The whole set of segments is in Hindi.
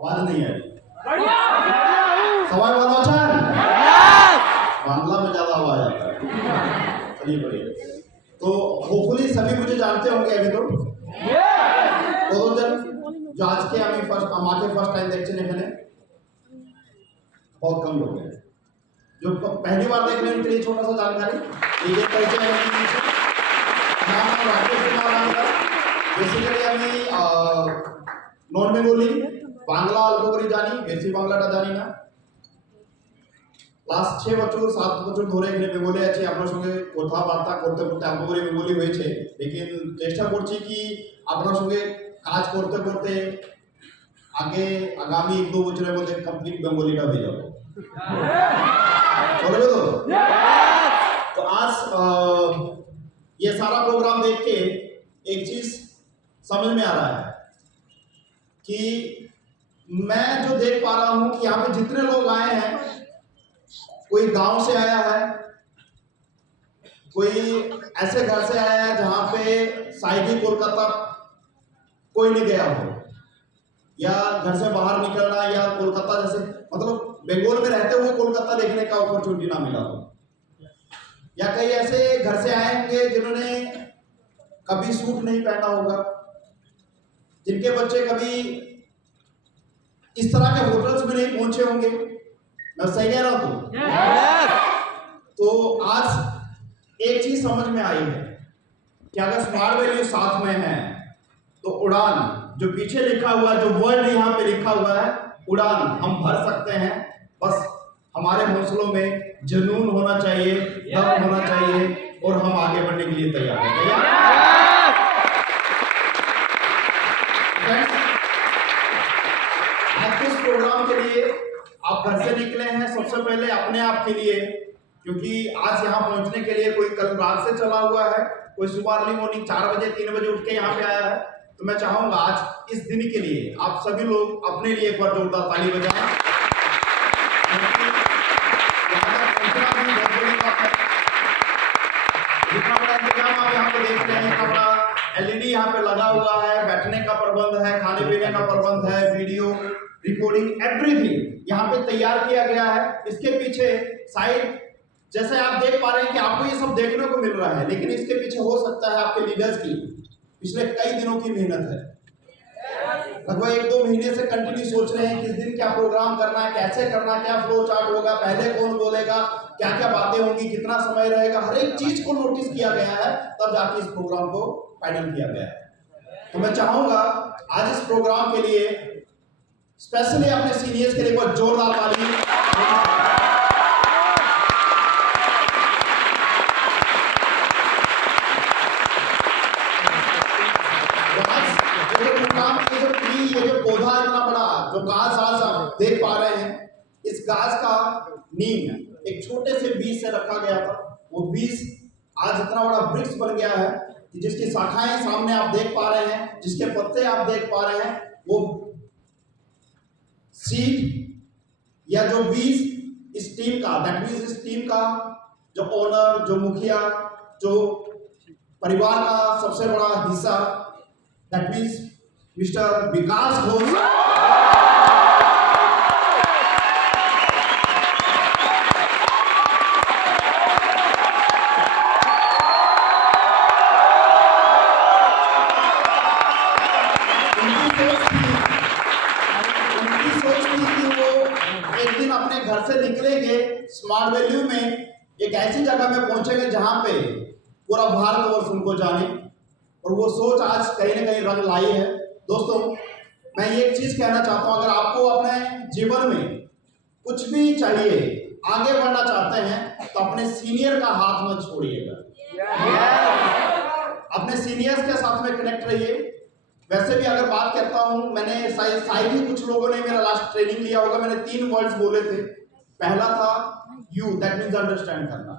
आवाज नहीं आ रही। सवाई वालोचन बांग्ला में ज्यादा आवाज आता है। चलिए बढ़िया। तो होपफुली सभी मुझे जानते होंगे अभी तो जन जो आज के আমি फर्स्ट टाइम দেখছেন এখানে बहुत कम लोग हैं। जो पहली बार देख रहे हैं उनके लिए छोटा सा जानकारी ये परिचय है। नाम राकेश कुमार बेसिकली আমি নন বেঙ্গলি বাংলা অল্প করে জানি, বেশি বাংলাটা জানি না। লাস্ট 6 বছর 7 বছর ধরে এখানে বেঙ্গলি আছে, আপনার সঙ্গে কথাবার্তা করতে করতে অল্প করে বেঙ্গলি হয়েছে, लेकिन চেষ্টা করছি কি আপনার সঙ্গে কাজ করতে করতে আগে আগামী 1-2 বছরের মধ্যে কমপ্লিট বেঙ্গলিটা হয়ে যাবে। चलोगे तो आज ये सारा प्रोग्राम देख के एक चीज समझ में आ रहा है कि मैं जो देख पा रहा हूं कि यहाँ पे जितने लोग आए हैं, कोई गांव से आया है, कोई ऐसे घर से आया है जहां पे शायद ही कोलकाता कोई नहीं गया हो, या घर से बाहर निकलना या कोलकाता जैसे मतलब बंगाल में रहते हुए कोलकाता देखने का अपॉर्चुनिटी ना मिला हो, या कई ऐसे घर से आए होंगे जिन्होंने कभी सूट नहीं पहना होगा, जिनके बच्चे कभी इस तरह के होटल्स में नहीं पहुंचे होंगे। मैं सही कह रहा हूं? तो आज एक चीज समझ में आई है कि अगर स्मार्ट वैल्यू साथ में है तो उड़ान जो पीछे लिखा हुआ है, जो वर्ड यहाँ पे लिखा हुआ है उड़ान, हम भर सकते हैं। बस हमारे हौसलों में जुनून होना चाहिए, दम होना चाहिए और हम आगे बढ़ने के लिए तैयार हैं। आज के इस प्रोग्राम के लिए आप घर से निकले हैं सबसे पहले अपने आप के लिए, क्योंकि आज यहाँ पहुंचने के लिए कोई कल रात से चला हुआ है, कोई सुबह अर्ली मॉर्निंग 4 बजे 3 बजे उठ के यहाँ पे आया है। तो मैं चाहूंगा आज इस दिन के लिए आप सभी लोग अपने लिए एक बार जोरदार ताली बजाएं। जितना बड़ा इंतजाम आप यहाँ पे देख रहे हैं, कमरा एलईडी यहाँ पे लगा हुआ है, बैठने का प्रबंध है, खाने पीने का प्रबंध है, वीडियो रिकॉर्डिंग एवरीथिंग यहाँ पे तैयार किया गया है। इसके पीछे शायद जैसे आप देख पा रहे हैं कि आपको ये सब देखने को मिल रहा है, लेकिन इसके पीछे हो सकता है आपके लीडर्स की पिछले कई दिनों की मेहनत है। लगभग 1-2 महीने से कंटिन्यू सोच रहे हैं किस दिन क्या प्रोग्राम करना है, कैसे करना है, क्या फ्लो चार्ट होगा, पहले कौन बोलेगा, क्या क्या बातें होंगी, कितना समय रहेगा, हर एक चीज को नोटिस किया गया है, तब जाके इस प्रोग्राम को फाइनल किया गया है। तो मैं चाहूंगा आज इस प्रोग्राम के लिए स्पेशली अपने सीनियर्स के लिए बहुत जोरदार ताली। ये जो पौधा इतना बड़ा जो घास आज आप देख पा रहे हैं, इस घास का नींव एक छोटे से बीज से रखा गया था, वो बीज आज इतना बड़ा वृक्ष बन गया है कि जिसकी शाखाएं सामने आप देख पा रहे हैं, जिसके पत्ते आप देख पा रहे हैं, वो सीड या जो बीज इस टीम का, दैट मींस इस टीम का जो ओनर, जो मुखिया, जो परिवार का सबसे बड़ा हिस्सा, दैट मींस मिस्टर विकास घोष, उनकी सोच थी कि वो एक दिन अपने घर से निकलेंगे, स्मार्ट वैल्यू में एक ऐसी जगह में पहुंचेंगे जहां पे पूरा भारतवर्ष उनको जाने, और वो सोच आज कहीं ना कहीं रंग लाई है। दोस्तों, मैं ये एक चीज कहना चाहता हूं, अगर आपको अपने जीवन में कुछ भी चाहिए, आगे बढ़ना चाहते हैं, तो अपने सीनियर का हाथ मत छोड़िएगा। अपने सीनियर्स के साथ में कनेक्ट रहिए। वैसे भी अगर बात करता हूं, मैंने शायद ही कुछ लोगों ने मेरा लास्ट ट्रेनिंग लिया होगा, मैंने 3 वर्ड्स बोले थे। पहला था यू, दैट मीन्स अंडरस्टैंड करना,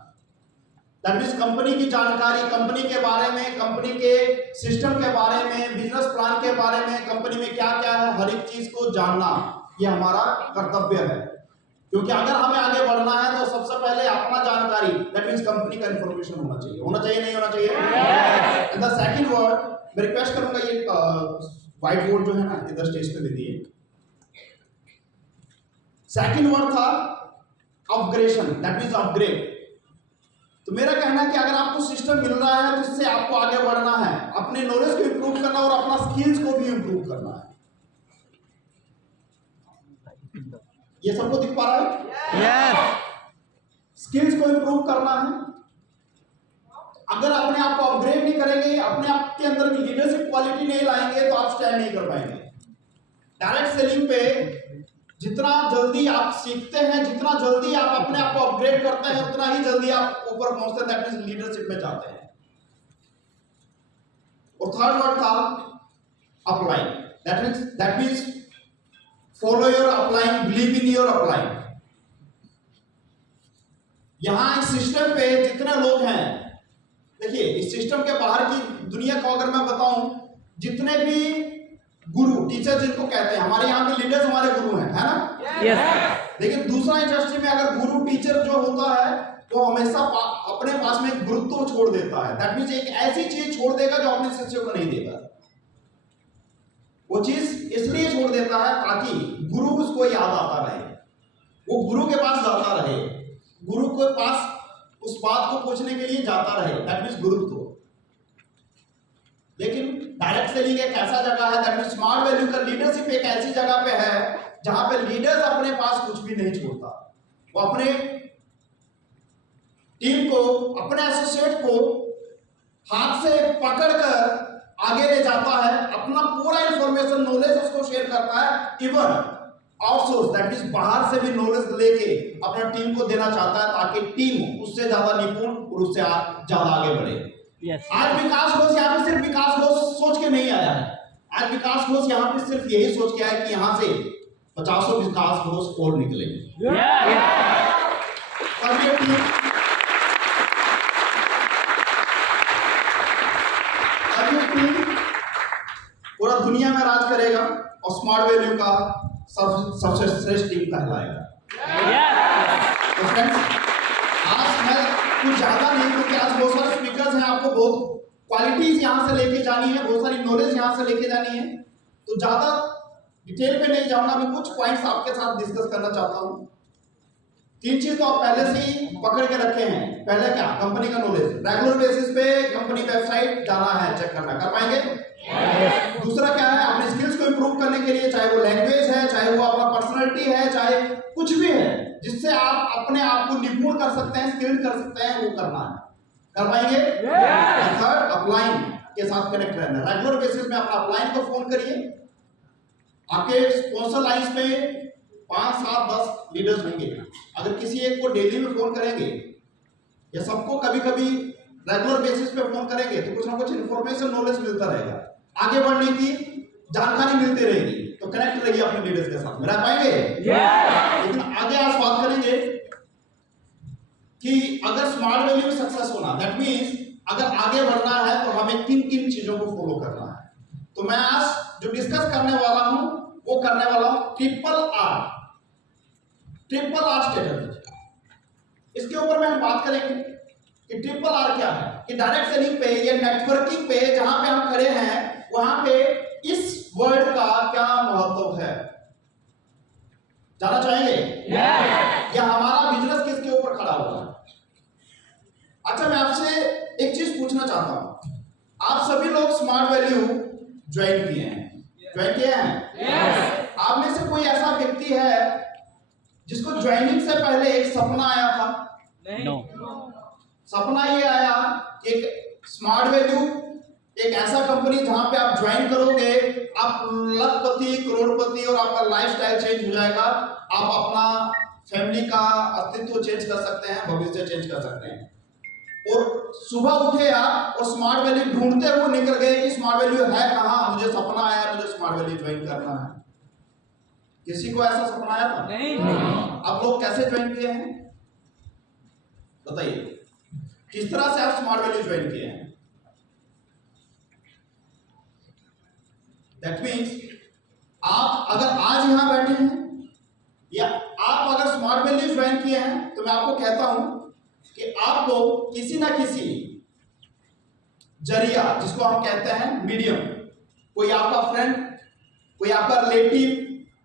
दैट मीन्स कंपनी की जानकारी, कंपनी के बारे में, कंपनी के सिस्टम के बारे में, बिजनेस प्लान के बारे में, कंपनी में क्या क्या है, हर एक चीज को जानना ये हमारा कर्तव्य है। क्योंकि अगर हमें आगे बढ़ना है तो सबसे पहले अपना जानकारी, दैट मीन्स कंपनी का इंफॉर्मेशन होना चाहिए नहीं होना चाहिए। एंड द सेकंड वर्ड मैं रिक्वेस्ट करूंगा, ये व्हाइट बोर्ड जो है ना इधर स्टेज पे दे दिए। सेकंड वर्ड था अपग्रेडेशन, दैट मींस अपग्रेड। तो मेरा कहना है कि अगर आपको सिस्टम मिल रहा है तो इससे आपको आगे बढ़ना है, अपने नॉलेज को इंप्रूव करना और अपना स्किल्स को भी इंप्रूव करना है। ये सबको दिख पा रहा है? यस। स्किल्स को इंप्रूव करना है। अगर अपने आप को अपग्रेड नहीं करेंगे, अपने आप के अंदर की लीडरशिप क्वालिटी नहीं लाएंगे तो आप स्टैंड नहीं कर पाएंगे। डायरेक्ट सेलिंग पे जितना जल्दी आप सीखते हैं, जितना जल्दी आप अपने आप को अपग्रेड करते हैं, उतना ही जल्दी आप ऊपर पहुंचते हैं, दैट मींस लीडरशिप में जाते हैं। और थर्ड वर्ड था upline, that means follow your upline, believe in your upline. यहां इस सिस्टम पे जितने लोग हैं, देखिए इस सिस्टम के बाहर की दुनिया को अगर मैं बताऊं, जितने भी गुरु टीचर जिनको कहते हैं, हमारे यहाँ के लीडर्स हमारे गुरु हैं, है ना? यस। लेकिन दूसरा इंडस्ट्री में अगर गुरु टीचर जो होता है वो हमेशा अपने पास में गुरुत्व छोड़ देता है, दैट मींस एक ऐसी चीज छोड़ देगा जो अपने शिष्यों को नहीं देगा। वो चीज इसलिए छोड़ देता है ताकि गुरु उसको याद आता रहे, वो गुरु के पास जाता रहे, गुरु के पास उस बात को पूछने के लिए जाता रहे, दैट मींस गुरुत्व। लेकिन डायरेक्ट सेलिंग एक ऐसा जगह है, दैट मींस स्मार्ट वैल्यू का लीडरशिप एक ऐसी जगह पे है जहां पे लीडर्स अपने पास कुछ भी नहीं छोड़ता, वो अपने टीम को, अपने एसोसिएट को हाथ से पकड़कर आगे ले जाता है, अपना पूरा इंफॉर्मेशन नॉलेज उसको शेयर करता है, इवन आउटसोर्स दैट मींस बाहर से भी नॉलेज लेके अपना टीम को देना चाहता है ताकि टीम उससे ज्यादा निपुण और उससे ज्यादा आगे बढ़े। Yes. आज विकास घोष यहाँ पे सिर्फ विकास घोष सोच के नहीं आया है, आज विकास घोष यहाँ पे सिर्फ यही सोच के आया कि यहाँ से 50 विकास घोष और निकलेंगे। अब ये टीम पूरा दुनिया में राज करेगा और स्मार्ट वैल्यू का सबसे श्रेष्ठ टीम कहलाएगा। तो फ्रेंड्स, आज मैं कुछ ज्यादा नहीं, क्योंकि आज बहुत सारे स्पीकर्स हैं, आपको बहुत क्वालिटीज यहाँ से लेके जानी है, बहुत सारी नॉलेज यहाँ से लेके जानी है, तो ज्यादा डिटेल में नहीं जाऊंगा। मैं कुछ पॉइंट्स आपके साथ डिस्कस करना चाहता हूँ। 3 चीज तो आप पहले से ही पकड़ के रखे हैं। पहले क्या? कंपनी का नॉलेज, रेगुलर बेसिस पे कंपनी वेबसाइट जाना है, चेक करना, कर पाएंगे? दूसरा क्या है? अपने स्किल्स को इंप्रूव करने के लिए, चाहे वो लैंग्वेज है, चाहे वो अपना पर्सनालिटी है, चाहे कुछ भी है जिससे आप अपने आप को निपुण कर सकते हैं, स्किल्ड कर सकते हैं, वो करना है, कर पाएंगे? थर्ड, अपलाइन के साथ कनेक्ट रहना। रेगुलर बेसिस में अपना अपलाइन को फोन करिए, आपके स्पॉन्सर लाइंस पे 5, 7, 10 लीडर्स होंगे। अगर किसी एक को डेली में फोन करेंगे या सबको कभी कभी रेगुलर बेसिस पे फोन करेंगे तो कुछ ना कुछ इंफॉर्मेशन, नॉलेज मिलता रहेगा, आगे बढ़ने की जानकारी मिलती रहेगी। तो कनेक्ट रहिए अपने लीडर्स के साथ में, रह पाएंगे? लेकिन आगे आज बात करेंगे कि अगर स्मार्ट वैल्यू में सक्सेस होना, दैट मींस अगर आगे बढ़ना है तो हमें किन किन चीजों को फॉलो करना है। तो मैं आज जो डिस्कस करने वाला हूं वो करने वाला हूं ट्रिपल आर स्ट्रेटजी। इसके ऊपर में हम बात करेंगे कि ट्रिपल आर क्या है, कि डायरेक्ट सेलिंग पे या नेटवर्किंग पे जहां पे हम खड़े हैं वहां पे इस वर्ड का क्या महत्व है, जानना चाहेंगे? या हमारा बिजनेस किसके ऊपर खड़ा हुआ है? अच्छा, मैं आपसे एक चीज पूछना चाहता हूं, आप सभी लोग स्मार्ट वैल्यू ज्वाइन किए हैं? आप में से कोई ऐसा व्यक्ति है जिसको ज्वाइनिंग से पहले एक सपना आया था? No. सपना ये आया कि एक स्मार्ट वैल्यू एक ऐसा कंपनी जहां पे आप ज्वाइन करोगे, आप लखपति, करोड़पति और आपका लाइफस्टाइल चेंज हो जाएगा, आप अपना फैमिली का अस्तित्व चेंज कर सकते हैं, भविष्य चेंज कर सकते हैं। और सुबह उठे आप और स्मार्ट वैल्यू ढूंढते हुए निकल गए कि स्मार्ट वैल्यू है कहां, मुझे सपना आया, मुझे स्मार्ट वैल्यू ज्वाइन करना है। किसी को ऐसा सपना आया था? नहीं। आप लोग कैसे ज्वाइन किए हैं बताइए, किस तरह से आप स्मार्ट वैल्यू ज्वाइन किए हैं? दैट मीन्स आप अगर आज यहां बैठे हैं या आप अगर स्मार्ट वैल्यू ज्वाइन किए हैं तो मैं आपको कहता हूं कि आपको किसी ना किसी जरिया, जिसको हम कहते हैं मीडियम, कोई आपका फ्रेंड, कोई आपका रिलेटिव,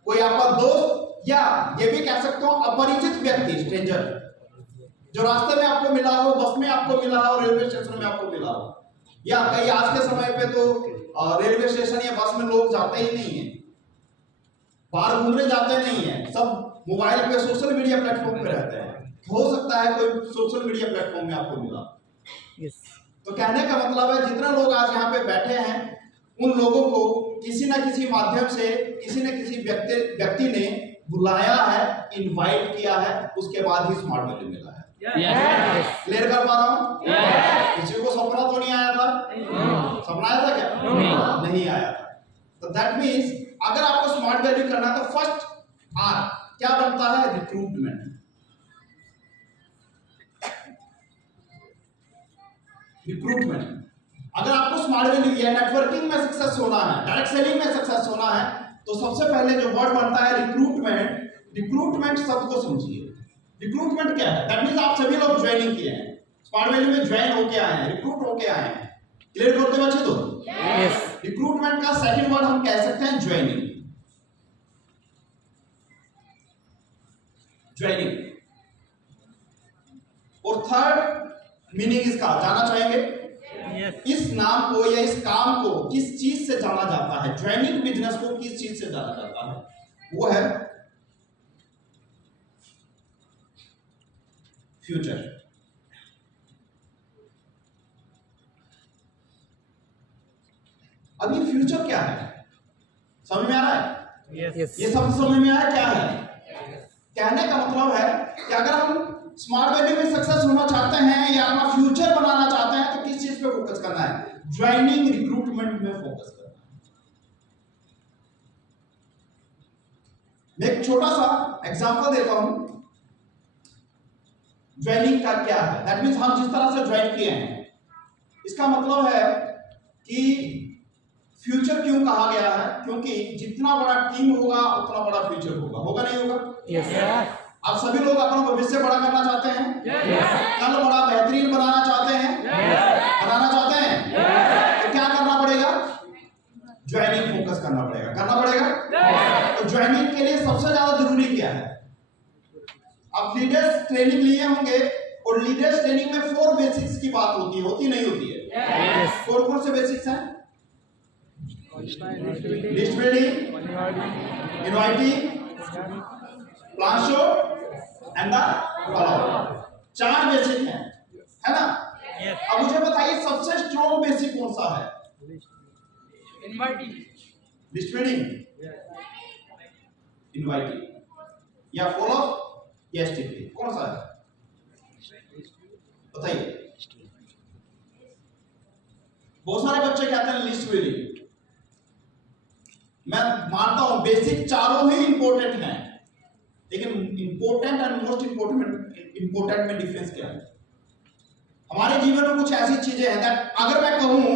कोई आपका दोस्त या ये भी कह सकते हो अपरिचित व्यक्ति, स्ट्रेंजर, जो रास्ते में आपको मिला हो, बस में आपको मिला हो, रेलवे स्टेशन में आपको मिला हो, या कई आज के समय पे तो रेलवे स्टेशन या बस में लोग जाते ही नहीं है, बाहर घूमने जाते नहीं है, सब मोबाइल पे सोशल मीडिया प्लेटफॉर्म पे रहते हैं। हो सकता है कोई सोशल मीडिया प्लेटफॉर्म में आपको मिला। तो कहने का मतलब है जितने लोग आज यहाँ पे बैठे हैं उन लोगों को किसी न किसी माध्यम से किसी न किसी व्यक्ति ने बुलाया है, इनवाइट किया है, उसके बाद ही स्मार्ट वैल्यू मिला है। क्लियर कर पा रहा हूँ? किसी को सपना तो नहीं आया था? सपना आया था क्या? नहीं आया था। तो दैट मीन्स अगर आपको स्मार्ट वैल्यू करना है तो फर्स्ट आर क्या बनता है? रिक्रूटमेंट। रिक्रूटमेंट। अगर आपको स्मार्ट वैल्यू या नेटवर्किंग में सक्सेस होना है, डायरेक्ट सेलिंग में सक्सेस होना है, तो सबसे पहले जो वर्ड बनता है रिक्रूटमेंट। रिक्रूटमेंट शब्द को समझिए। रिक्रूटमेंट क्या है? दैट मींस आप सभी लोग ज्वाइनिंग किए हैं, स्मार्ट वैल्यू में ज्वाइन होके आए हैं, रिक्रूट होके आए हैं। क्लियर करते बच्चे? तो रिक्रूटमेंट का सेकंड वर्ड हम कह सकते हैं ज्वाइनिंग। ज्वाइनिंग। और थर्ड मीनिंग इसका जानना चाहेंगे? इस नाम को या इस काम को किस चीज से जाना जाता है? ज्वाइनिंग बिजनेस को किस चीज से जाना जाता है? वो है फ्यूचर। अब ये फ्यूचर क्या है? समझ में आ रहा है? ये सब समझ में आया क्या है? कहने का मतलब है कि अगर हम स्मार्ट वैल्यू में सक्सेस होना चाहते हैं या अपना फ्यूचर बनाना चाहते हैं तो किस चीज पे फोकस करना है? ज्वाइनिंग, रिक्रूटमेंट में फोकस करना है। मैं एक छोटा सा एग्जांपल देता हूं ज्वाइनिंग का क्या है। दैट मींस हम जिस तरह से ज्वाइन किए हैं, इसका मतलब है कि फ्यूचर क्यों कहा गया है? क्योंकि जितना बड़ा टीम होगा उतना बड़ा फ्यूचर होगा। होगा नहीं होगा? यस। आप सभी लोग अपना भविष्य बड़ा करना चाहते हैं? कल बड़ा बेहतरीन बनाना चाहते हैं? बनाना चाहते हैं? तो क्या करना पड़ेगा? ज्वाइनिंग फोकस करना पड़ेगा। करना पड़ेगा। तो ज्वाइनिंग के लिए सबसे ज्यादा जरूरी क्या है? आप लीडर्स ट्रेनिंग लिए होंगे और लीडर्स ट्रेनिंग में 4 बेसिक्स की बात होती है, होती नहीं होती है? कौन से बेसिक्स हैं? List building, inviting, plan show and the follow. 4 basic है ना? अब मुझे बताइए सबसे स्ट्रॉन्ग बेसिक कौन सा है? इनवाइटिंग, लिस्ट बिल्डिंग, इनवाइटिंग या फॉलो या एसटीपी? कौन सा है? बताइए। बहुत सारे बच्चे कहते हैं लिस्ट बिल्डिंग। मैं मानता हूं बेसिक चारों ही इंपॉर्टेंट हैं, लेकिन इंपॉर्टेंट एंड मोस्ट इंपॉर्टेंट में डिफरेंस क्या है? हमारे जीवन में कुछ ऐसी चीजें हैं दैट अगर मैं कहूं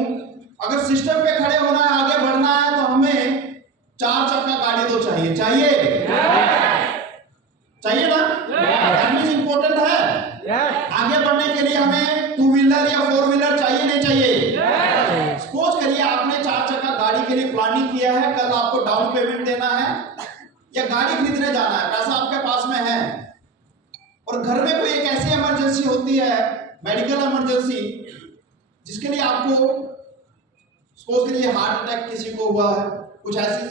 अगर सिस्टम पे खड़े होना है, आगे बढ़ना है, तो हमें 4 चक्का गाड़ी तो चाहिए। चाहिए ना? दैट मींस इंपॉर्टेंट है। आगे बढ़ने के लिए हमें 2 व्हीलर या 4 व्हीलर चाहिए नहीं चाहिए? सपोज करिए आपने 4 चक्का गाड़ी के लिए प्लानिंग किया है, कल आपको डाउन पेमेंट देना है या गाड़ी खरीदने जाना है, पैसा आपके पास में है, और घर में कोई एक ऐसी इमरजेंसी होती है, मेडिकल इमरजेंसी, जिसके लिए आपको सपोज करिए हार्ट अटैक किसी को हुआ है, कुछ ऐसी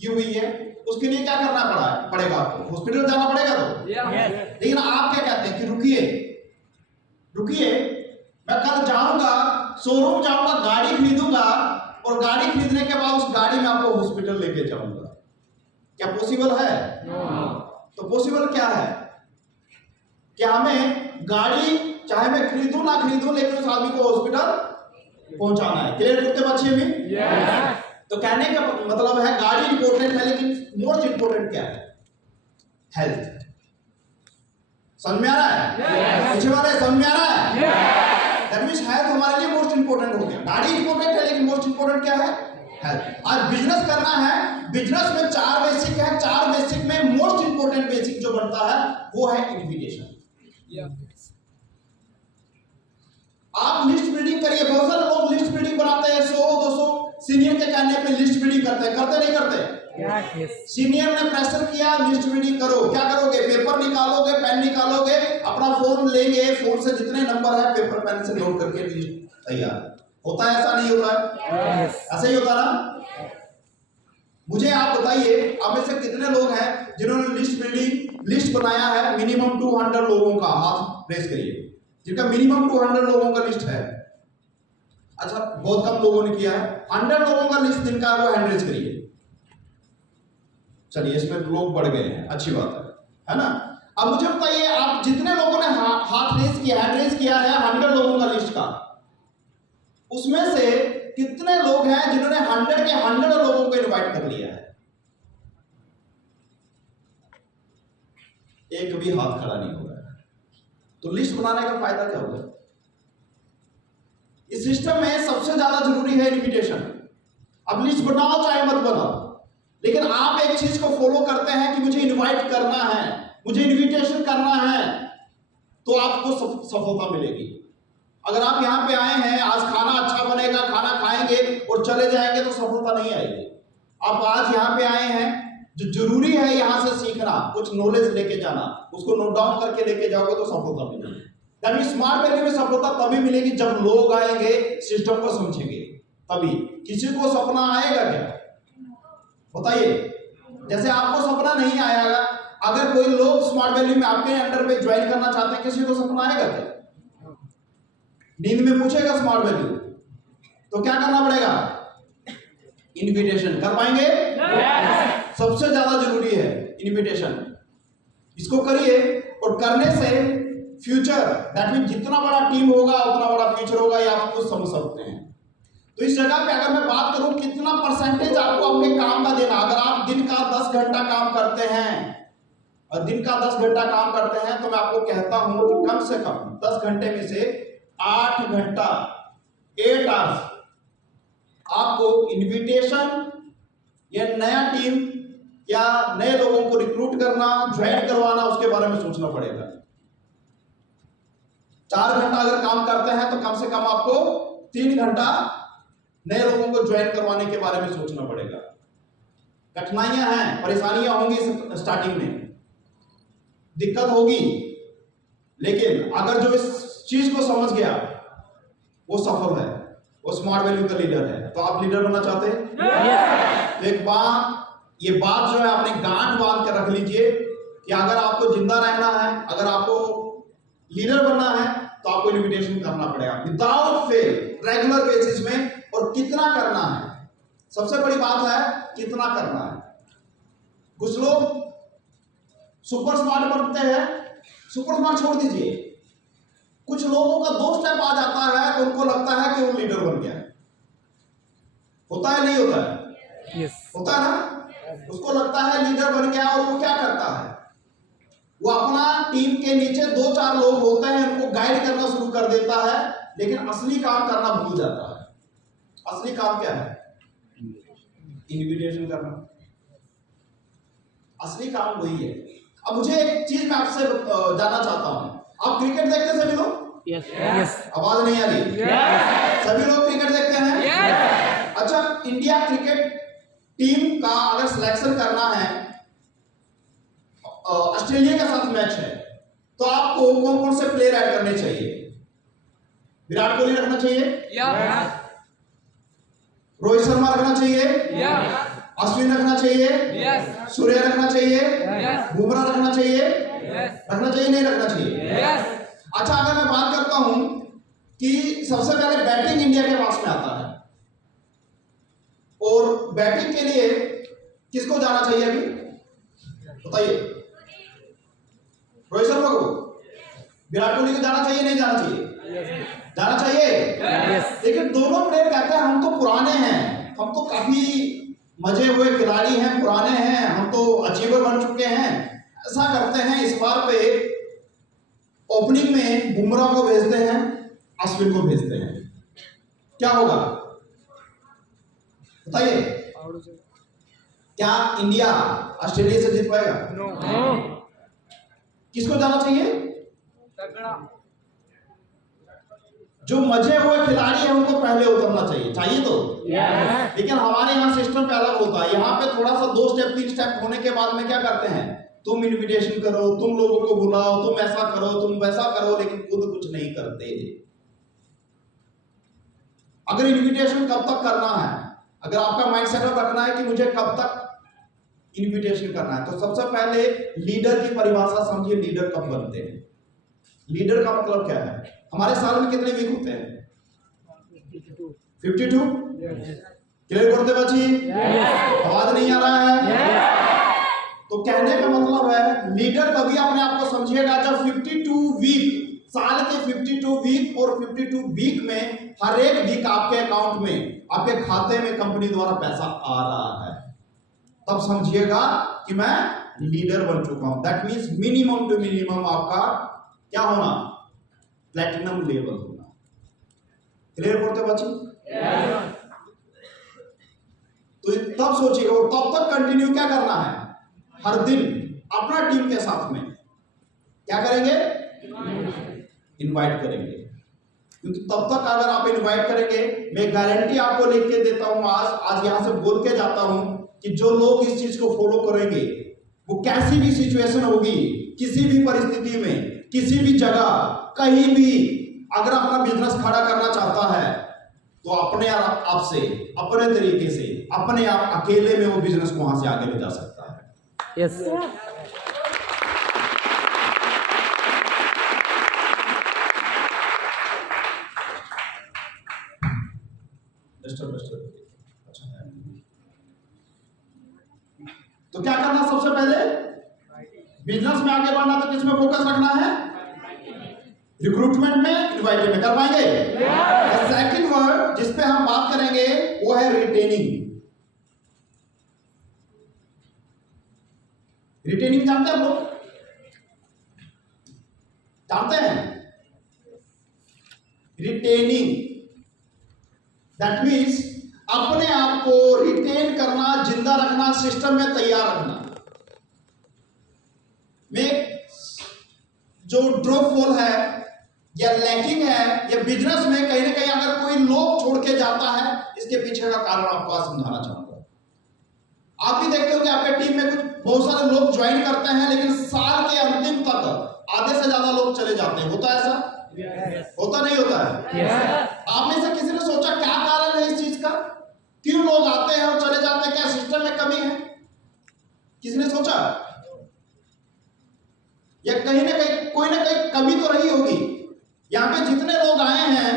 ये हुई है, उसके लिए क्या करना पड़ेगा? आपको हॉस्पिटल जाना पड़ेगा। तो लेकिन आप क्या कहते हैं कि रुकिए, मैं कल जाऊंगा, शोरूम जाऊंगा, गाड़ी खरीदूंगा और गाड़ी खरीदने के बाद उस गाड़ी में आपको हॉस्पिटल लेके जाऊंगा। क्या पॉसिबल है? तो पॉसिबल क्या है? क्या हमें गाड़ी चाहे मैं खरीदूं ना खरीदूं, लेकिन उस आदमी को हॉस्पिटल पहुंचाना है। क्लियर करते बच्चे में? तो कहने का मतलब है गाड़ी इंपॉर्टेंट है, लेकिन मोस्ट इंपॉर्टेंट क्या है? हेल्थ। समझ में आ रहा है? पीछे वाले समझ में आ रहा है? दैट मींस हेल्थ हमारे लिए मोस्ट इंपॉर्टेंट हो गया। गाड़ी इंपॉर्टेंट है, लेकिन मोस्ट इंपॉर्टेंट क्या है? हेल्थ। आज बिजनेस करना है, बिजनेस में 4 बेसिक है, 4 बेसिक में मोस्ट इंपॉर्टेंट बेसिक जो बनता है वो है इन्विटेशन। आप लिस्ट बिल्डिंग करिए। बहुत सारे लोग लिस्ट बिल्डिंग बनाते हैं, 100, 200, सीनियर के कहने पे लिस्ट बिल्डिंग करते हैं, करते नहीं करते? सीनियर ने प्रेशर किया लिस्ट बिल्डिंग करो, क्या करोगे? पेपर निकालोगे, पेन निकालोगे, अपना फोन लेंगे, फोन से जितने नंबर है पेपर पेन से नोट करके लिस्ट तैयार। होता है ऐसा, नहीं होता है? ऐसा ही होता ना? मुझे आप बताइए, आप में से कितने लोग हैं जिन्होंने लिस्ट बनाया है मिनिमम 200 लोगों का? हाथ रेज करिए जिनका मिनिमम 200 लोगों का लिस्ट है। अच्छा, बहुत कम लोगों ने किया है। 100 लोगों का लिस्ट जिनका वो हैंड रेज करिए। चलिए, इसमें लोग बढ़ गए हैं, अच्छी बात है ना? अब मुझे बताइए, आप जितने लोगों ने हाथ रेज किया, हैंड रेज किया है 100 लोगों का लिस्ट का, उसमें से कितने लोग हैं जिन्होंने 100 के 100 लोगों को इनवाइट कर लिया है? एक भी हाथ खड़ा नहीं हो रहा है। तो लिस्ट बनाने का फायदा क्या होगा? इस सिस्टम में सबसे ज्यादा जरूरी है इनविटेशन। अब लिस्ट बनाओ चाहे मत बनाओ, लेकिन आप एक चीज को फॉलो करते हैं कि मुझे इनवाइट करना है, मुझे इनविटेशन करना है, तो आपको सफलता मिलेगी। अगर आप यहां पे आए हैं, आज खाना अच्छा बनेगा, खाना खाएंगे और चले जाएंगे, तो सफलता नहीं आएगी। आप आज यहां पे आए हैं, जो जरूरी है यहां से सीखना, कुछ नॉलेज लेके जाना, उसको नोट डाउन करके लेके जाओगे तो सफलता मिलेगी। यानी स्मार्ट वैल्यू में सफलता तभी मिलेगी जब लोग आएंगे, सिस्टम को समझेंगे, तभी। किसी को सपना आएगा क्या? बताइए। जैसे आपको सपना नहीं आएगा, अगर कोई लोग स्मार्ट वैल्यू में आपके अंडर में ज्वाइन करना चाहते हैं, किसी को सपना आएगा क्या? नींद में पूछेगा स्मार्ट वैल्यू, तो क्या करना पड़ेगा? इनविटेशन। कर पाएंगे? सबसे ज्यादा जरूरी है इनविटेशन। इसको करिए, और करने से फ्यूचर, दैट मीन जितना बड़ा टीम होगा उतना बड़ा फ्यूचर होगा, ये आप खुद समझ सकते हैं। तो इस जगह पे अगर मैं बात करूं कितना परसेंटेज आपको अपने काम का देना, अगर आप दिन का 10 घंटा काम करते हैं, और दिन का 10 घंटा काम करते हैं, तो मैं आपको कहता हूं कि कम से कम 10 घंटे में से 8 घंटा, 8 आवर्स आपको इनविटेशन या नया टीम या नए लोगों को रिक्रूट करना, ज्वाइन करवाना, उसके बारे में सोचना पड़ेगा। 4 घंटा अगर काम करते हैं तो कम से कम आपको 3 घंटा नए लोगों को ज्वाइन करवाने के बारे में सोचना पड़ेगा। कठिनाइयां हैं, परेशानियां होंगी, स्टार्टिंग में दिक्कत होगी, लेकिन अगर जो इस चीज को समझ गया वो सफल है, वो स्मार्ट वैल्यू का लीडर है। तो आप लीडर बनना चाहते हैं? तो एक बात, ये बात जो है आपने गांठ बांध के रख लीजिए कि अगर आपको जिंदा रहना है, अगर आपको लीडर बनना है, तो आपको इनविटेशन करना पड़ेगा विदाउट फेल, रेगुलर बेसिस में। और कितना करना है, सबसे बड़ी बात है कितना करना है। कुछ लोग सुपर स्मार्ट बनते हैं, सुपर स्मार्ट छोड़ दीजिए, कुछ लोगों का 2 स्टेप आ जाता है तो उनको लगता है कि वो लीडर बन गया है। होता है नहीं होता है? होता है ना? उसको लगता है लीडर बन गया, और वो क्या करता है, वो अपना टीम के नीचे 2-4 लोग होते हैं, उनको गाइड करना शुरू कर देता है, लेकिन असली काम करना भूल जाता है। असली काम क्या है? इनविटेशन करना। असली काम वही है। अब मुझे एक चीज मैं आपसे जानना चाहता हूं, आप क्रिकेट देखते हैं सभी लोग? यस। आवाज नहीं आ रही? सभी लोग क्रिकेट देखते हैं? अच्छा, इंडिया क्रिकेट टीम का अगर सिलेक्शन करना है, ऑस्ट्रेलिया के साथ मैच है, तो आपको कौन कौन से प्लेयर ऐड करने चाहिए? विराट कोहली रखना चाहिए? रोहित शर्मा रखना चाहिए? अश्विन रखना चाहिए? सूर्य रखना चाहिए? बुमराह रखना चाहिए? रखना चाहिए नहीं रखना चाहिए? अच्छा, अगर मैं बात करता हूं कि सबसे पहले बैटिंग इंडिया के पास में आता है, और बैटिंग के लिए किसको जाना चाहिए अभी बताइए? रोहित शर्मा को? विराट कोहली को जाना चाहिए नहीं जाना चाहिए? जाना चाहिए। लेकिन दोनों प्लेयर कहते हैं हम तो पुराने हैं, हम तो काफी मजे हुए खिलाड़ी हैं, पुराने हैं, हम तो अचीवर बन चुके हैं। ऐसा करते हैं, इस बार पे ओपनिंग में बुमराह को भेजते हैं, अश्विन को भेजते हैं, क्या होगा बताइए? क्या इंडिया ऑस्ट्रेलिया से जीत पाएगा? किसको जाना चाहिए? जो मजे हुए खिलाड़ी है उनको पहले उतरना चाहिए, चाहिए तो लेकिन हमारे यहाँ सिस्टम पे अलग होता है। यहाँ पे थोड़ा सा 2 स्टेप 3 स्टेप होने के बाद में क्या करते हैं, तुम इनविटेशन करो, तुम लोगों को बुलाओ, तुम ऐसा करो, तुम वैसा करो, लेकिन खुद कुछ नहीं करते। अगर इनविटेशन कब तक करना है, अगर आपका माइंडसेट रखना है कि मुझे कब तक इनविटेशन करना है, तो सबसे पहले लीडर की परिभाषा समझिए। लीडर कब बनते हैं? लीडर का मतलब क्या है? हमारे साल में कितने वीक होते हैं? 52। क्लियर करते बच्ची? आवाज नहीं आ रहा है? तो कहने का मतलब है लीडर तभी अपने आप को समझिएगा जब 52 वीक, साल के 52 वीक और 52 वीक में हर एक वीक आपके अकाउंट में, आपके खाते में कंपनी द्वारा पैसा आ रहा है, तब समझिएगा कि मैं लीडर बन चुका हूं। That means minimum to minimum आपका क्या होना? प्लैटिनम लेवल होना। क्लियर करते बच्चे? तो तब सोचिएगा और तब तक कंटिन्यू क्या करना है? हर दिन अपना टीम के साथ में क्या करेंगे? इनवाइट करेंगे। क्योंकि तब तक अगर आप इनवाइट करेंगे, मैं गारंटी आपको लिख के देता हूं, आज यहां से बोल के जाता हूं कि जो लोग इस चीज को फॉलो करेंगे वो कैसी भी सिचुएशन होगी, किसी भी परिस्थिति में, किसी भी जगह, कहीं भी अगर अपना बिजनेस खड़ा करना चाहता है तो अपने आप से, अपने तरीके से, अपने आप अकेले में वो बिजनेस को वहां से आगे ले जा सकता है। यस अच्छा है। तो क्या करना? सबसे पहले बिजनेस में आगे बढ़ना तो किसमें फोकस रखना है? रिक्रूटमेंट में, इनवाइटिंग में। कर पाएंगे? सेकंड वर्ड जिस पे हम बात करेंगे वो है रिटेनिंग। रिटेनिंग जानते हैं आप लोग? जानते हैं? रिटेनिंग दैट मीन्स अपने आप को रिटेन करना, जिंदा रखना, सिस्टम में तैयार रखना। में जो ड्रॉपफॉल है या लैकिंग है या बिजनेस में कहीं ना कहीं अगर कोई लोग छोड़ के जाता है, इसके पीछे का कारण आपको आज समझाना चाहूंगा। आप भी देखते हो कि आपके टीम में कुछ बहुत सारे लोग ज्वाइन करते हैं, लेकिन साल के अंतिम तक आधे से ज्यादा लोग चले जाते हैं। होता है ऐसा? होता नहीं होता है? आप में से किसी ने सोचा क्या कारण है इस चीज का? क्यों लोग आते हैं और चले जाते हैं? क्या सिस्टम में कमी है? किसी ने सोचा? या कहीं ना कहीं कोई ना कहीं कमी तो रही होगी। यहाँ पे जितने लोग आए हैं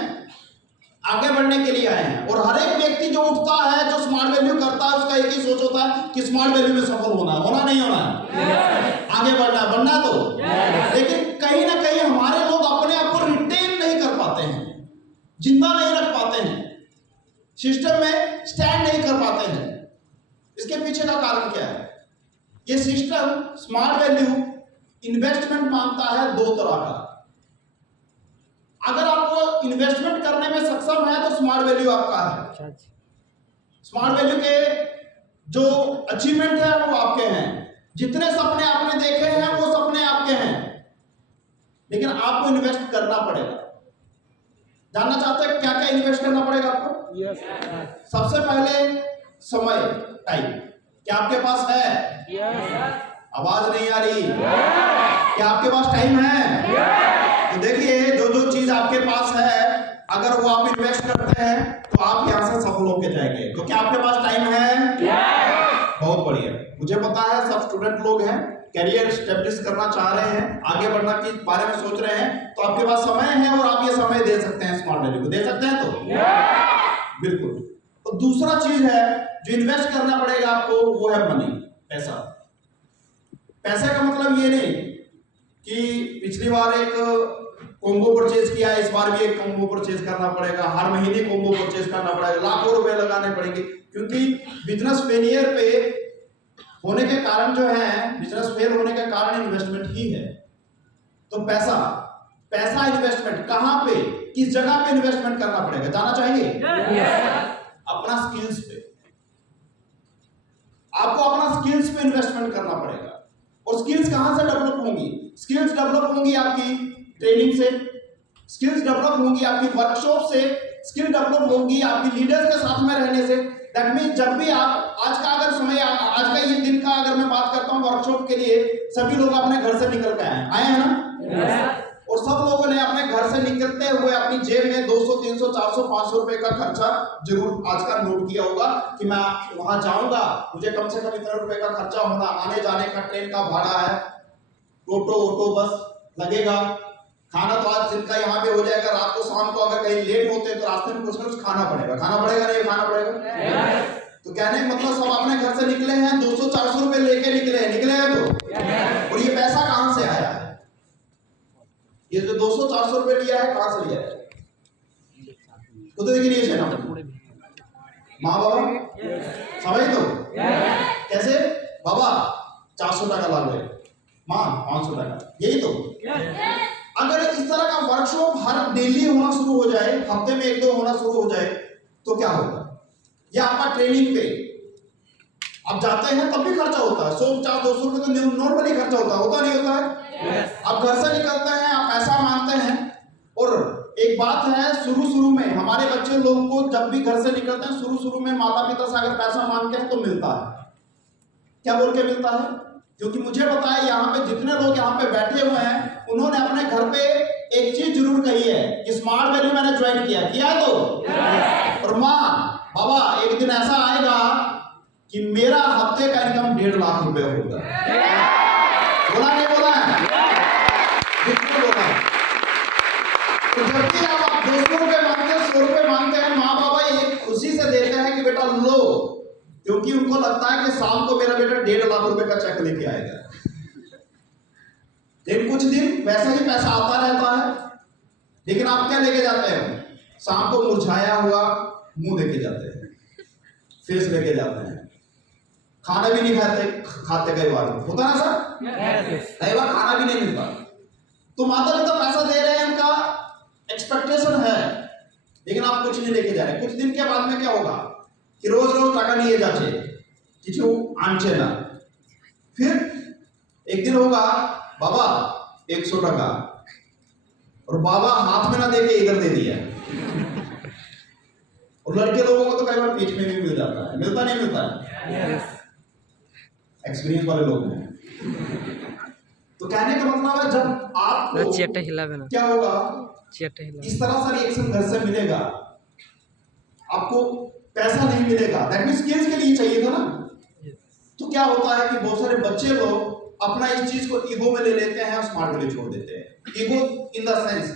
आगे बढ़ने के लिए आए हैं, और हर एक व्यक्ति जो उठता है, जो स्मार्ट वैल्यू करता है, उसका एक ही सोच होता है कि स्मार्ट वैल्यू में सफल होना है। होना नहीं होना है? आगे बढ़ना है, बढ़ना तो। लेकिन कहीं ना कहीं हमारे लोग अपने आप को रिटेन नहीं कर पाते हैं, जिंदा नहीं रख पाते हैं, सिस्टम में स्टैंड नहीं कर पाते हैं। इसके पीछे का कारण क्या है? ये सिस्टम स्मार्ट वैल्यू इन्वेस्टमेंट मांगता है 2 तरह का। अगर आपको इन्वेस्टमेंट करने में सक्षम है तो स्मार्ट वैल्यू आपका है। स्मार्ट वैल्यू के जो अचीवमेंट है वो आपके हैं, जितने सपने आपने देखे हैं वो सपने आपके हैं, लेकिन आपको इन्वेस्ट करना पड़ेगा। जानना चाहते हैं क्या क्या इन्वेस्ट करना पड़ेगा आपको? सबसे पहले समय, टाइम। क्या आपके पास है? आवाज नहीं आ रही? क्या आपके पास टाइम है? तो देखिए जो जो चीज आपके पास है, अगर वो आप इन्वेस्ट करते हैं तो आप यहां से सफल होके जाएंगे। तो क्या आपके पास टाइम है? बहुत बढ़िया। मुझे पता है सब स्टूडेंट लोग हैं, कैरियर स्टेब्लिश करना चाह रहे हैं, आगे बढ़ना के बारे में सोच रहे हैं, तो आपके पास समय है और आप ये समय दे सकते हैं, स्मार्ट वैल्यू को दे सकते हैं। तो बिल्कुल। तो दूसरा चीज है जो इन्वेस्ट करना पड़ेगा आपको, वो है मनी, पैसा। पैसे का मतलब ये नहीं कि पिछली बार एक कॉम्बो परचेज किया है, इस बार भी एक कॉम्बो परचेज करना पड़ेगा, हर महीने कॉम्बो परचेज करना पड़ेगा, लाखों रुपए लगाने पड़ेंगे। क्योंकि बिजनेस फेलियर पे होने के कारण जो है, बिजनेस फेल होने का कारण इन्वेस्टमेंट ही है। तो पैसा इन्वेस्टमेंट कहां पे, किस जगह पे इन्वेस्टमेंट करना पड़ेगा? जाना चाहिए? अपना स्किल्स पे। आपको अपना स्किल्स पे इन्वेस्टमेंट करना पड़ेगा। और स्किल्स कहां से डेवलप होंगी? स्किल्स डेवलप होंगी आपकी ट्रेनिंग से, स्किल्स डेवलप होंगी आपकी वर्कशॉप से, स्किल डेवलप होगी आपकी लीडर्स के साथ में रहने से। दैट मीन जब भी आप आज का अगर समय, आज का ये दिन का अगर मैं बात करता हूँ वर्कशॉप के लिए, सभी लोग अपने घर से निकल के आए हैं ना, और सब लोगों ने अपने घर से निकलते हुए अपनी जेब में 200, 300, 400, 500 रुपए का खर्चा जरूर आज का नोट किया होगा कि मैं वहां जाऊंगा, मुझे कम से कम इतना रुपए का खर्चा होना, आने जाने का ट्रेन का भाड़ा है, टोटो ऑटो बस लगेगा, खाना तो आज जिनका यहाँ पे हो जाएगा, रात को शाम को अगर कहीं लेट होते हैं तो रास्ते में कुछ ना कुछ खाना पड़ेगा नहीं खाना पड़ेगा। तो कहने का मतलब सब अपने घर से निकले हैं, 200-400 रुपए लेके निकले हैं तो, और ये पैसा कहां से आया है? ये जो 200-400 रुपए लिया है कहां से लिया है? तो देखिए नहीं ना माँ बाबा समझ तो कैसे बाबा 400 टका ला लो, माँ 500 टका, यही तो। अगर इस तरह का वर्कशॉप हर डेली होना शुरू हो जाए, हफ्ते में 1-2 होना शुरू हो जाए तो क्या होगा? या आपका ट्रेनिंग पे आप जाते हैं तब भी खर्चा होता है, 100-200 रुपए तो नॉर्मली खर्चा होता नहीं होता है। आप घर से निकलते हैं, आप पैसा मांगते हैं, और एक बात है शुरू में हमारे बच्चे लोगों को जब भी घर से निकलते हैं, शुरू में माता पिता से अगर पैसा मांगते हैं तो मिलता है, क्या बोल के मिलता है? क्योंकि मुझे पता है यहाँ पे जितने लोग यहाँ पे बैठे हुए हैं उन्होंने अपने घर पे एक चीज जरूर कही है कि स्मार्ट वैल्यू मैंने ज्वाइन किया तो, और माँ बाबा एक दिन ऐसा आएगा कि मेरा हफ्ते का इनकम 1.5 लाख रुपए होगा। बोला नहीं बोला है? बोला। तो जब भी आप 200 रुपए मांगते हैं, 100 रुपए मांगते हैं, माँ बाबा ये खुशी से देते हैं कि बेटा लो, क्योंकि उनको लगता है कि शाम को मेरा बेटा 1.5 लाख रुपए का चेक लेके आएगा। लेकिन कुछ दिन वैसा ही पैसा आता रहता है, लेकिन आप क्या लेके जाते हैं? शाम को मुरझाया हुआ मुंह लेके जाते हैं, फेस लेके जाते हैं, खाना भी नहीं खाते कई बार होता ना सर, कई बार खाना भी नहीं मिलता। तो माता पिता पैसा दे रहे हैं, उनका एक्सपेक्टेशन है, लेकिन आप कुछ नहीं लेके जा रहे। कुछ दिन के बाद में क्या होगा कि रोज रोज टाका निये जाचे किछु आनचे ना, फिर एक दिन होगा बाबा 100 टका, और बाबा हाथ में ना देके इधर दे दिया। और लड़के लोगों को तो कई बार पीठ में भी मिल जाता है, मिलता नहीं मिलता है, एक्सपीरियंस वाले लोग हैं। तो कहने का मतलब है जब आपको क्या होगा, इस तरह से रिएक्शन घर से मिलेगा, आपको पैसा नहीं मिलेगा, दैट मींस स्किल्स के लिए चाहिए था ना। तो क्या होता है कि बहुत सारे बच्चे लोग अपना इस चीज को ईगो में ले लेते हैं और स्मार्ट वैल्यू छोड़ देते हैं। ईगो इन द सेंस,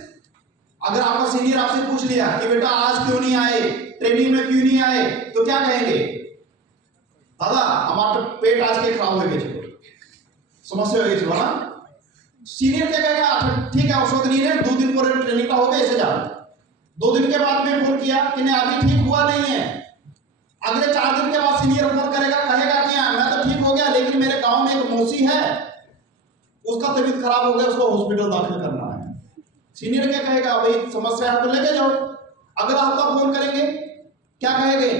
अगर आपका सीनियर आपसे पूछ लिया कि बेटा आज क्यों नहीं आए, ट्रेनिंग में क्यों नहीं आए, तो क्या कहेंगे? दादा हमारा पेट आज के खराब हो गए, समस्या हो गई ना। सीनियर क्या कहेगा? अच्छा ठीक है, औषध नहीं है, 2 दिन पूरे ट्रेनिंग का हो गया, ऐसे जा। 2 दिन के बाद में फोन किया कि नहीं अभी ठीक हुआ नहीं है, अगले 4 दिन के बाद सीनियर फोन करेगा, कहेगा कि मैं तो ठीक हो गया, लेकिन मेरे गांव में एक मौसी है, उसका तबीयत खराब हो गया, उसको हॉस्पिटल दाखिल करना है। सीनियर क्या कहेगा? भाई समस्या है तो लेके जाओ। अगला हफ्ता फोन करेंगे, क्या कहेंगे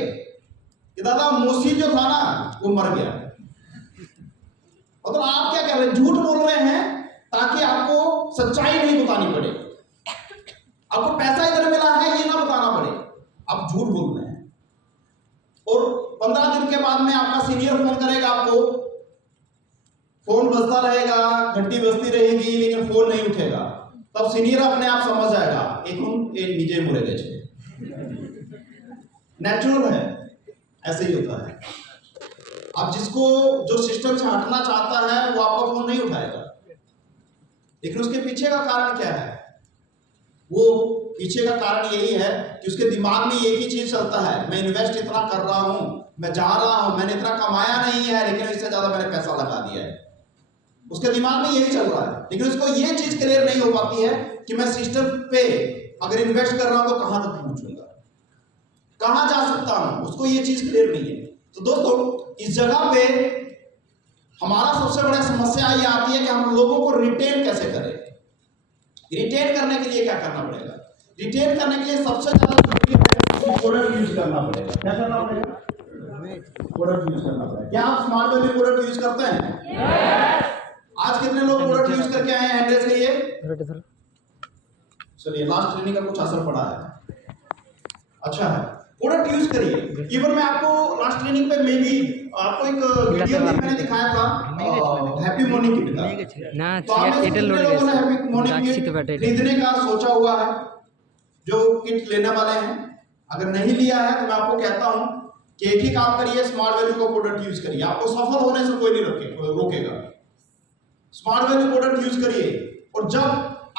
कि दादा मौसी जो था ना वो मर गया। मतलब आप क्या कह रहे हैं? झूठ बोल रहे हैं ताकि आपको सच्चाई नहीं बतानी पड़े, आपको पैसा इधर मिला है ये ना बताना पड़े, आप झूठ बोल रहे हैं। और 15 दिन के बाद में आपका सीनियर फोन करेगा, आपको फोन बजता रहेगा, घंटी बजती रहेगी, लेकिन फोन नहीं उठेगा। तब सीनियर अपने आप समझ जाएगा एक निजे मरे गए। नेचुरल है, ऐसे ही होता है। अब जिसको जो सिस्टम से हटना चाहता है वो आपका फोन नहीं उठाएगा, लेकिन उसके पीछे का कारण क्या है? वो पीछे का कारण यही है कि उसके दिमाग में एक ही चीज चलता है, मैं इन्वेस्ट इतना कर रहा हूं, मैं जा रहा हूं, मैंने इतना कमाया नहीं है, लेकिन इससे ज्यादा मैंने पैसा लगा दिया है। उसके दिमाग में यही चल रहा है, लेकिन उसको ये चीज क्लियर नहीं हो पाती है कि मैं सिस्टम पे अगर इन्वेस्ट कर रहा हूं तो कहां तक पहुंचूंगा, कहां जा सकता हूं, उसको ये चीज क्लियर नहीं है। तो दोस्तों इस जगह पे हमारा सबसे बड़ा समस्या ये आती है कि हम लोगों को रिटेन कैसे करें। रिटेन करने के लिए क्या करना पड़ेगा? रिटेन करने के लिए सबसे ज्यादा जरूरी है प्रोडक्ट यूज करना पड़ेगा। क्या करना पड़ेगा? प्रोडक्ट यूज करना पड़ेगा। क्या आप स्मार्ट वैल्यू प्रोडक्ट यूज करते हैं? आज कितने लोग प्रोडक्ट यूज करके आए हैं? हैंड रेज करिए। चलिए लास्ट ट्रेनिंग का कुछ असर पड़ा है, अच्छा है, प्रोडक्ट यूज करिए। इवन मैं आपको लास्ट ट्रेनिंग पे मे भी आपको एक वीडियो भी मैंने दिखाया था हैप्पी मॉर्निंग किट का, तो आप में से कितने लोगों ने हैप्पी मॉर्निंग किट खरीदने का सोचा हुआ है जो किट लेने वाले हैं? अगर नहीं लिया है तो मैं आपको कहता हूं कि एक ही काम करिए, स्मार्ट वैल्यू का प्रोडक्ट यूज करिए, आपको सफल होने से कोई नहीं रोकेगा। स्मार्ट वैल्यू प्रोडक्ट यूज करिए और जब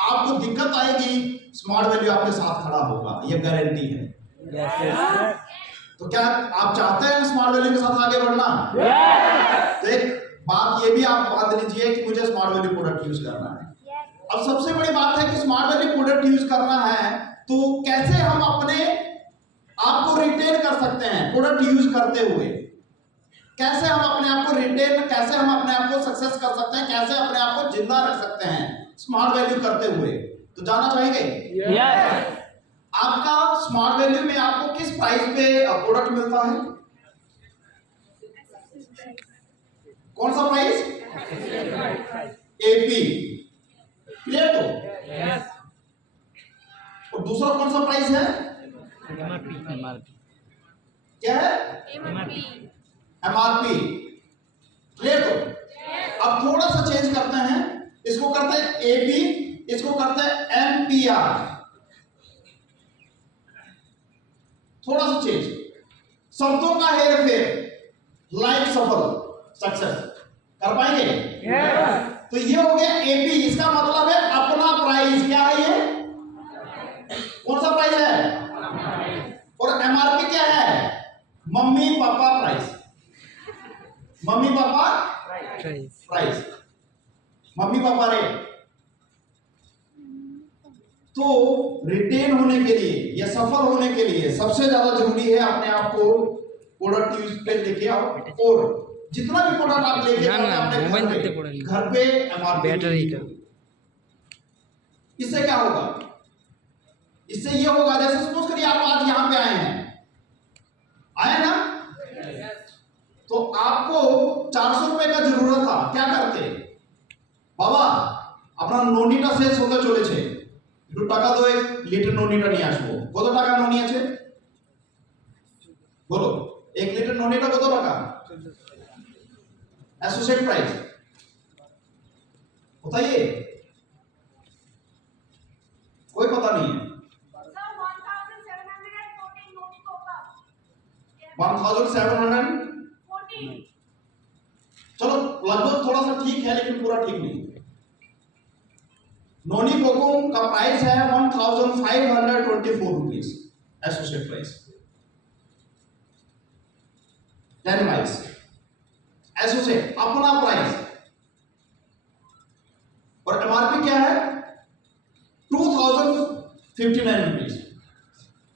आपको दिक्कत आएगी स्मार्ट वैल्यू आपके साथ खड़ा होगा, यह गारंटी है। तो क्या आप चाहते हैं स्मार्ट वैल्यू के साथ आगे बढ़ना? तो एक बात ये भी आप बांध लीजिए कि मुझे स्मार्ट वैल्यू प्रोडक्ट यूज करना है। अब सबसे बड़ी बात है कि स्मार्ट वैल्यू प्रोडक्ट यूज करना है तो कैसे हम अपने आप को रिटेन कर सकते हैं प्रोडक्ट यूज करते हुए, कैसे हम अपने आप को रिटेन, कैसे हम अपने आप को सक्सेस कर सकते हैं, कैसे अपने आप को जिंदा रख सकते हैं स्मार्ट वैल्यू करते हुए, तो जानना चाहेंगे? आपका स्मार्ट वैल्यू में आपको किस प्राइस पे प्रोडक्ट मिलता है? कौन सा प्राइस? AP, clear? तो और दूसरा कौन सा प्राइस है? क्या है? MRP, clear? तो अब थोड़ा सा चेंज करते हैं, इसको करते हैं एपी, इसको करते हैं एमपीआर, थोड़ा सा चेंज, शब्दों का हेर फेर, लाइफ सफल, सक्सेस कर पाएंगे? तो ये हो गया एपी, इसका मतलब है अपना प्राइस। क्या है ये? कौन सा प्राइस है? और एमआरपी क्या है? Mummy papa price, mummy papa price, mummy papa rate. तो रिटेन होने के लिए या सफल होने के लिए सबसे ज्यादा जरूरी है अपने आप को प्रोडक्ट यूज पे लेके आओ, और जितना भी प्रोडक्ट आप लेके अपने घर पे एमआरपी। इससे क्या होगा? इससे ये होगा, जैसे सपोज करिए आप आज यहां पे आए हैं, आए ना, तो आपको 400 रुपए का जरूरत था, क्या करते बाबा? अपना नोनीटा शेष होते चलेছে, একটু টাকা দাও, 1 লিটার ননিটা নিয়ে আসবো। কত টাকা ননি আছে বলো? 1 লিটার ননিটা কত টাকা? एसोसिएट प्राइस बताइए, कोई पता नहीं है। 1714, चलो लगभग थोड़ा सा ठीक है लेकिन पूरा ठीक नहीं। नोनी कोकोम का प्राइस है 1524 rupees, associate price 10 price, associate अपना प्राइस, और एमआरपी क्या है? 2059 रुपीज।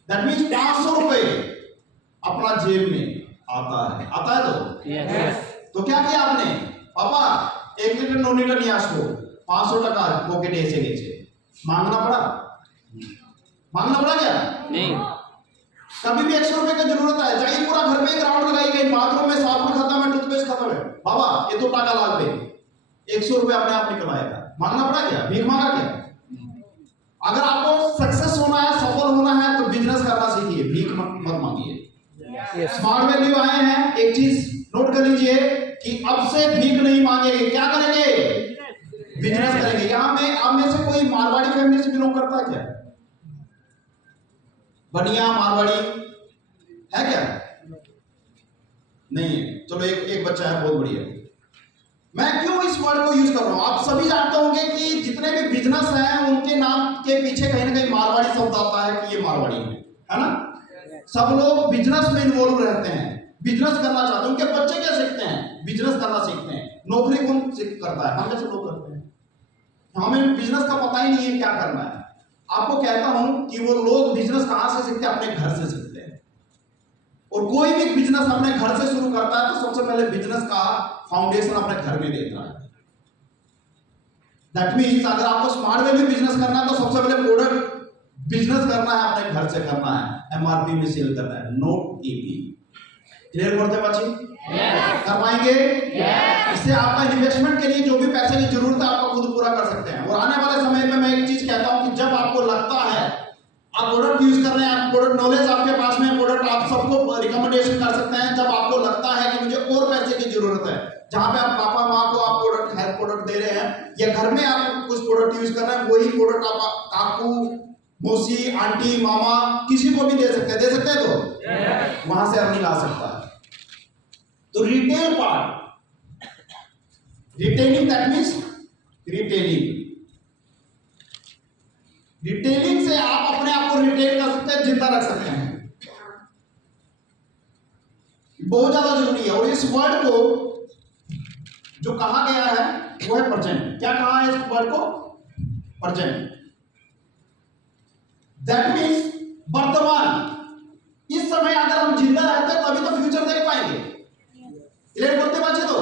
दैट मीन्स 500 रुपए अपना जेब में आता है तो क्या किया आपने? पापा 1 লিটার ননিটা নিয়ে আসবো, 500 টাকা পকেটে এসে গেছে, मांगना पड़ा क्या? नहीं। कभी भी 100 रुपए की जरूरत है, जाइए पूरा घर में एक राउंड लगाइए, बाथरूम में साबुन खत्म है, टूथपेस्ट खत्म है, बाबा ये तो टाका लागबे, 100 रुपए अपने आप निकल आएगा। मांगना पड़ा क्या? भीख मांगा क्या? अगर आपको सक्सेस होना है, सफल होना है तो बिजनेस करना सीखिए, भीख मत मांगिए। स्मार्ट वैल्यू आए हैं, एक चीज नोट कर लीजिए कि अब से भीख नहीं मांगेंगे, क्या करेंगे? बिजनेस करेंगे। यहां में आप में से कोई मारवाड़ी फैमिली से बिलोंग करता है क्या? बनिया मारवाड़ी है क्या? नहीं है, चलो एक बच्चा है, बहुत बढ़िया। मैं क्यों इस वर्ड को यूज कर रहा हूं? आप सभी जानते होंगे कि जितने भी बिजनेस हैं उनके नाम के पीछे कहीं ना कहीं मारवाड़ी शब्द आता है कि ये मारवाड़ी है ना? सब लोग बिजनेस में इन्वॉल्व रहते हैं, बिजनेस करना चाहते हैं। उनके बच्चे क्या सीखते हैं? बिजनेस करना सीखते हैं। नौकरी कौन करता है? हम जैसे लोग करते हैं। हमें बिजनेस का पता ही नहीं है क्या करना है। आपको कहता हूं कि वो लोग बिजनेस कहां से सीखते हैं? अपने घर से सीखते हैं। और कोई भी बिजनेस अपने घर से शुरू करता है तो सबसे पहले बिजनेस का फाउंडेशन अपने घर में देता है। दैट मीन्स अगर आपको स्मार्ट वैल्यू बिजनेस करना है तो सबसे पहले प्रोडक्ट बिजनेस करना है, अपने घर से करना है, एमआरपी में सेल करना है, नोट ईपी। क्लियर करते पाची? कर पाएंगे? इससे आपका इन्वेस्टमेंट के लिए जो भी पैसे की जरूरत है आपको खुद पूरा कर सकते हैं। और आने वाले समय में मैं एक चीज कहता हूं कि जब आपको लगता या घर में आप कुछ प्रोडक्ट यूज कर रहे हैं, वही प्रोडक्ट आप काकू, मौसी, आंटी, मामा किसी को भी दे सकते हैं, तो वहां से अर्निंग आ सकता है। तो retail part, retailing, that means retailing से आप अपने आप को रिटेल कर सकते हैं, जिंदा रख सकते हैं। बहुत ज्यादा जरूरी है। और इस वर्ड को जो कहा गया है वो है प्रेजेंट। क्या कहा है इस वर्ड को? प्रेजेंट। दैट मीन्स वर्तमान। इस समय अगर हम जिंदा रहते हैं तभी तो फ्यूचर देख पाएंगे। क्लियर करते बच्चे? तो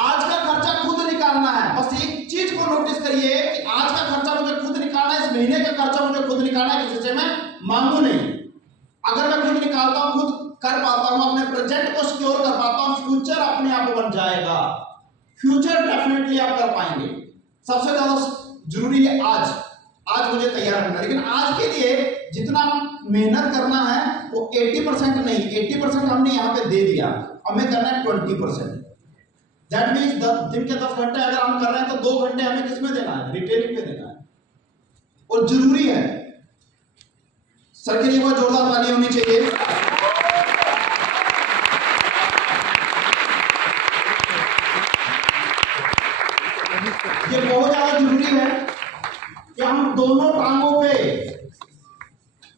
आज का खर्चा खुद निकालना है। बस एक चीज को नोटिस करिए कि आज का खर्चा मुझे खुद निकालना है, इस महीने का खर्चा मुझे खुद निकालना है, किसी से मैं मांगू नहीं। अगर मैं खुद निकालता हूं, खुद कर पाता हूं, अपने प्रेजेंट को सिक्योर कर पाता हूं, फ्यूचर अपने आप बन जाएगा। फ्यूचर डेफिनेटली आप कर पाएंगे। सबसे ज्यादा जरूरी है आज मुझे तैयार रहना। लेकिन आज के लिए जितना मेहनत करना है वो 80% नहीं, 80% हमने यहाँ पे दे दिया, हमें करना है 20%। दैट मीन्स दिन के 10 घंटे अगर हम कर रहे हैं तो 2 घंटे हमें किसमें देना है? रिटेलिंग पे देना है। और जरूरी है। सर के लिए बहुत जोरदार ताली होनी चाहिए। ये बहुत ज्यादा जरूरी है कि हम दोनों टांगों पे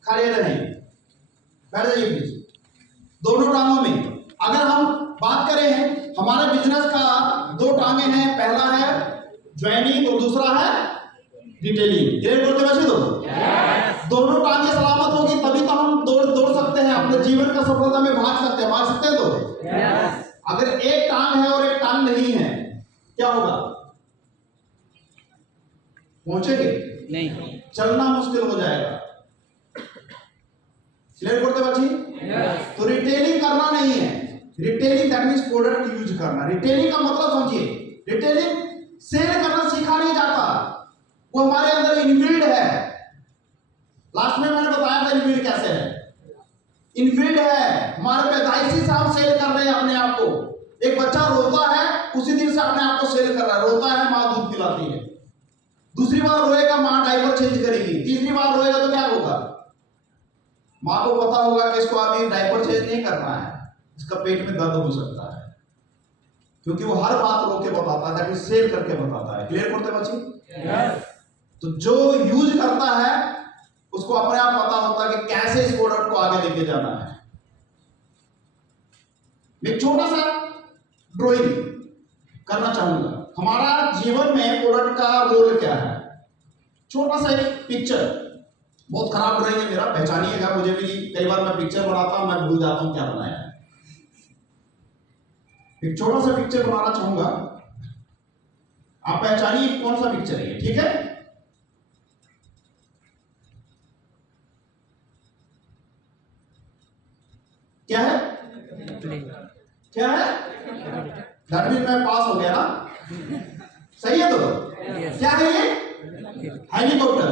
खड़े रहें। बैठ जाइए प्लीज। दोनों टांगों में अगर हम बात करें, हमारे बिजनेस का 2 टांगे हैं। पहला है ज्वाइनिंग और दूसरा है रिटेलिंग। क्लियर करते बच्चे? तो दोनों टांगे सलामत होगी तभी तो हम दौड़ सकते हैं, अपने जीवन का सफलता में भाग सकते हैं। तो अगर एक टांग है और एक टांग नहीं है, क्या होगा? पहुंचेंगे नहीं, चलना मुश्किल हो जाएगा। क्लियर करते बच्ची? तो रिटेलिंग करना नहीं है। Retailing that means product use करना। रिटेलिंग का मतलब समझिए, रिटेलिंग सेल करना सीखा नहीं जाता, वो हमारे अंदर इनबिल्ड है। लास्ट में मैंने बताया था इनबिल्ड कैसे है। इनबिल्ड है, हमारे पैदाइशी से हम सेल कर रहे हैं अपने आप को। एक बच्चा रोता है, उसी दिन से अपने आप को सेल कर रहा है। रोता है, माँ दूध पिलाती है। दूसरी बार रोएगा, माँ डायपर चेंज करेगी। तीसरी बार रोएगा तो क्या होगा? माँ को पता होगा कि इसको अभी डायपर चेंज नहीं करना है, इसका पेट में दर्द हो सकता है, क्योंकि वो हर बात रो के बताता है, दैट मींस सेल करके बताता है। क्लियर करते बच्चे? तो जो यूज करता है उसको अपने आप पता होता है कि कैसे इस प्रोडक्ट को आगे लेके जाना है। मैं छोटा सा ड्राइंग करना चाहूंगा। हमारा जीवन में प्रोडक्ट का रोल क्या है? छोटा सा एक पिक्चर। बहुत खराब ड्राइंग है मेरा, पहचानिएगा। मुझे भी कई बार मैं पिक्चर बनाता हूं, मैं भूल जाता हूं क्या बनाया है। एक छोटा सा पिक्चर बनाना चाहूंगा, आप पहचानिए कौन सा पिक्चर है। ठीक है? क्या है? क्या है? दैट मींस मैं पास हो गया ना? सही है? तो क्या है ये? हेलीकॉप्टर।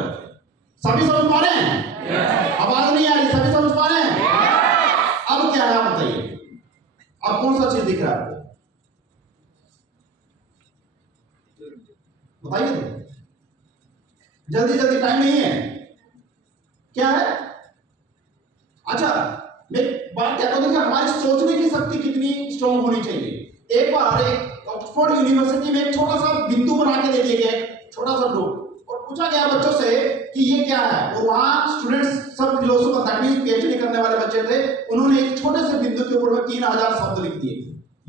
सभी समझ पा रहे हैं? आवाज नहीं आ रही, सभी समझ पा रहे हैं? अब क्या है आप बताइए, अब कौन सा चीज दिख रहा है आपको? बताइए तो, जल्दी जल्दी, टाइम नहीं है। क्या है? अच्छा, मैं बात कहता हूं कि हमारी सोचने की शक्ति कितनी स्ट्रॉन्ग होनी चाहिए। एक बार एक ऑक्सफोर्ड यूनिवर्सिटी में एक छोटा सा बिंदु बना के दे दिया गया, एक छोटा सा ड्रॉप, और पूछा गया बच्चों से कि ये क्या है। और वहां स्टूडेंट्स सब फिलोसोफर, दैट मींस पीएचडी करने वाले बच्चे थे, उन्होंने एक छोटे से बिंदु के ऊपर में 3000 शब्द लिख दिए।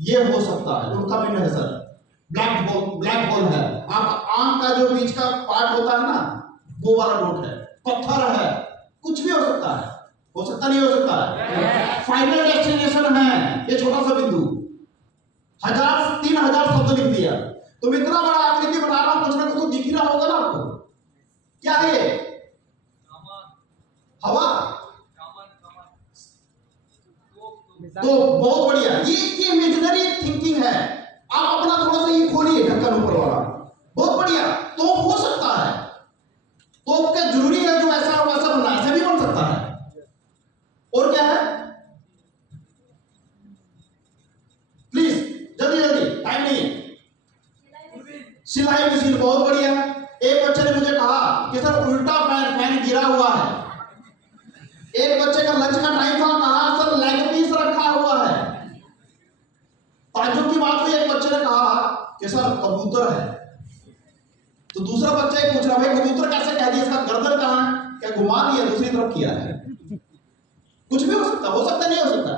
ये हो सकता है, उनका पिंड है सर, ब्लैक होल है। आंख का जो बीच का पार्ट होता है ना, वो वाला डॉट है, पत्थर है, कुछ भी हो सकता है। हो सकता नहीं हो सकता है? फाइनल डेस्टिनेशन है ये छोटा सा बिंदु। 3000 शब्द लिख दिया। तुम इतना बड़ा आकृति बना रहा हूं, कुछ ना कुछ तो दिख ही रहा होगा ना आपको। क्या है ये? हवा। तो बहुत बढ़िया, ये इमेजिनरी थिंकिंग है। आप अपना थोड़ा सा ये खोलिए, ढक्कन ऊपर वाला। बहुत बढ़िया। तो हो सकता है, तो क्या जरूरी है जो ऐसा वैसा बनना, ऐसा भी बन सकता है। और क्या है? प्लीज जल्दी जल्दी, टाइम नहीं है। सिलाई चीज बहुत बढ़िया। एक बच्चे ने मुझे कहा कि सर उल्टा फैन गिरा हुआ है। एक बच्चे का लंच का टाइम था, कहा सर लेग पीस रखा हुआ है। ताज्जुब की बात हुई, एक बच्चे ने कहा कि सर कबूतर है। तो दूसरा बच्चा ही पूछ रहा, भाई कबूतर कैसे कह दिया, इसका गर्दन कहां है? क्या घुमा दिया, दूसरी तरफ किया है? कुछ भी हो सकता नहीं हो सकता।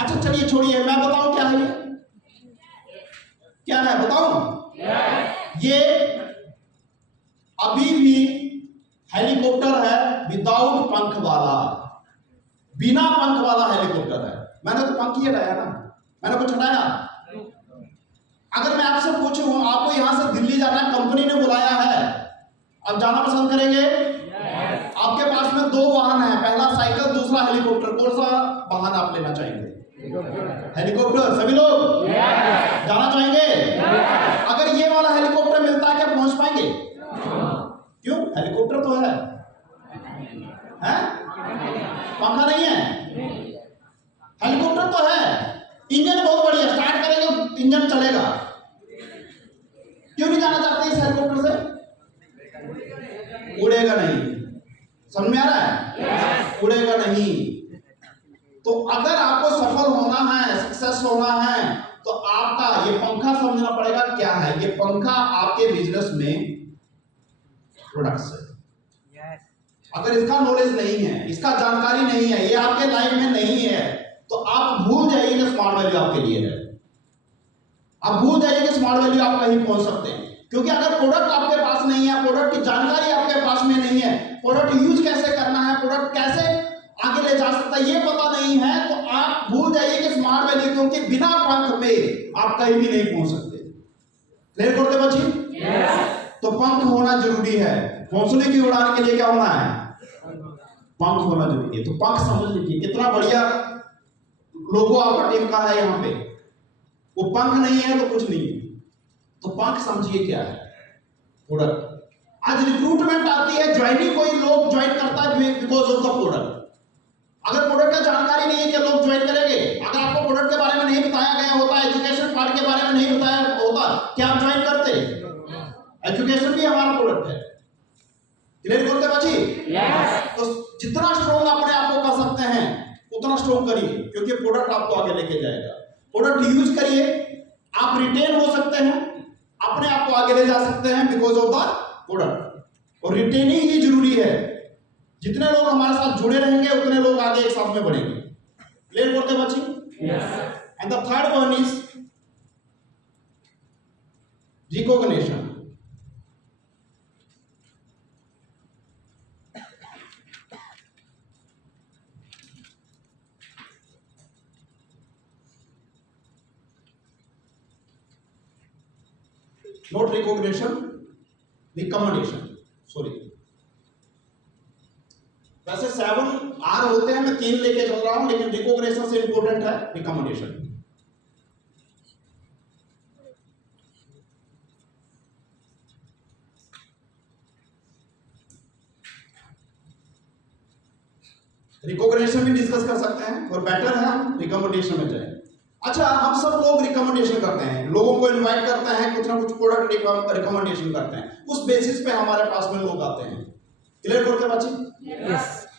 अच्छा चलिए छोड़िए, मैं बताऊं क्या है ये, क्या है बताऊं? ये अभी भी हेलीकॉप्टर है विदाउट पंख वाला, बिना पंख वाला हेलीकॉप्टर है। मैंने तो पंख ही हटाया ना, मैंने कुछ हटाया? अगर मैं आपसे पूछूं आपको यहां से दिल्ली जाना है, कंपनी ने बुलाया है, आप जाना पसंद करेंगे? आपके पास में दो वाहन है, पहला साइकिल, दूसरा हेलीकॉप्टर, कौन सा वाहन आप लेना चाहेंगे? हेलीकॉप्टर। सभी लोग जाना चाहेंगे? अगर ये वाला हेलीकॉप्टर मिलता है क्या पहुंच पाएंगे? क्यों? हेलीकॉप्टर तो है, पंखा नहीं है। हेलीकॉप्टर तो है, इंजन बहुत बढ़िया, स्टार्ट करेंगे इंजन चलेगा। क्यों नहीं जाना चाहते इस हेलीकॉप्टर से? उड़ेगा नहीं। समझ में आ रहा है? उड़ेगा नहीं। तो अगर आपको सफल होना है, सक्सेस होना है, तो आपका ये पंखा समझना पड़ेगा क्या है। ये पंखा आपके बिजनेस में प्रोडक्ट्स है। अगर इसका नॉलेज नहीं है, इसका जानकारी नहीं है, ये आपके लाइफ में नहीं है, तो आप भूल जाइए कि स्मार्ट वैल्यू आपके लिए है। आप भूल जाइए कि स्मार्ट वैल्यू आप कहीं पहुंच सकते हैं। क्योंकि अगर प्रोडक्ट आपके पास नहीं है, प्रोडक्ट की जानकारी आपके पास में नहीं है, प्रोडक्ट यूज कैसे करना है, प्रोडक्ट कैसे आगे ले जा सकता है, ये पता नहीं है, तो आप भूल जाइए कि स्मार्ट वैल्यू, क्योंकि बिना पंख पे आप कहीं भी नहीं पहुंच सकते। क्लियर करते बच्ची? तो पंख होना जरूरी है। घोंसले की उड़ान के लिए क्या होना है? पंख होना जरूरी है। तो पंख समझ लीजिए, कितना बढ़िया लोगो आपका टीम का है यहाँ पे। वो पंख नहीं है तो कुछ नहीं है। तो पंख समझिए क्या है, प्रोडक्ट। आज रिक्रूटमेंट आती है, ज्वाइनिंग कोई लोग ज्वाइन करता है बिकॉज ऑफ द प्रोडक्ट। अगर प्रोडक्ट का जानकारी नहीं है क्या लोग ज्वाइन करेंगे? अगर आपको प्रोडक्ट के बारे में नहीं बताया गया होता, एजुकेशन पार्ट के बारे में नहीं बताया होता, क्या आप ज्वाइन करते? एजुकेशन भी हमारा प्रोडक्ट है। क्लियर करते बच्ची? तो जितना स्ट्रॉन्ग अपने आप को कर सकते हैं उतना स्ट्रॉन्ग करिए, क्योंकि प्रोडक्ट आपको आगे लेके जाएगा। प्रोडक्ट यूज करिए, आप रिटेन हो सकते हैं, अपने आप को आगे ले जा सकते हैं बिकॉज ऑफ द प्रोडक्ट। और रिटेनिंग ही जरूरी है। जितने लोग हमारे साथ जुड़े रहेंगे उतने लोग आगे एक साथ में बढ़ेंगे। क्लियर करते बच्ची? And the third one is recognition. Not recognition, recommendation, sorry. वैसे 7 R होते हैं, मैं 3 लेके चल रहा हूं, लेकिन रिकॉग्निशन से इंपॉर्टेंट है रिकमेंडेशन। रिकॉग्निशन भी डिस्कस कर सकते हैं, और बेटर है हम रिकमेंडेशन में जाएं। अच्छा, हम सब लोग रिकमेंडेशन करते हैं, लोगों को इनवाइट करते हैं, कुछ ना कुछ प्रोडक्ट रिकमेंडेशन करते हैं, उस बेसिस पे हमारे पास में लोग आते हैं। क्लियर करते बच्चे?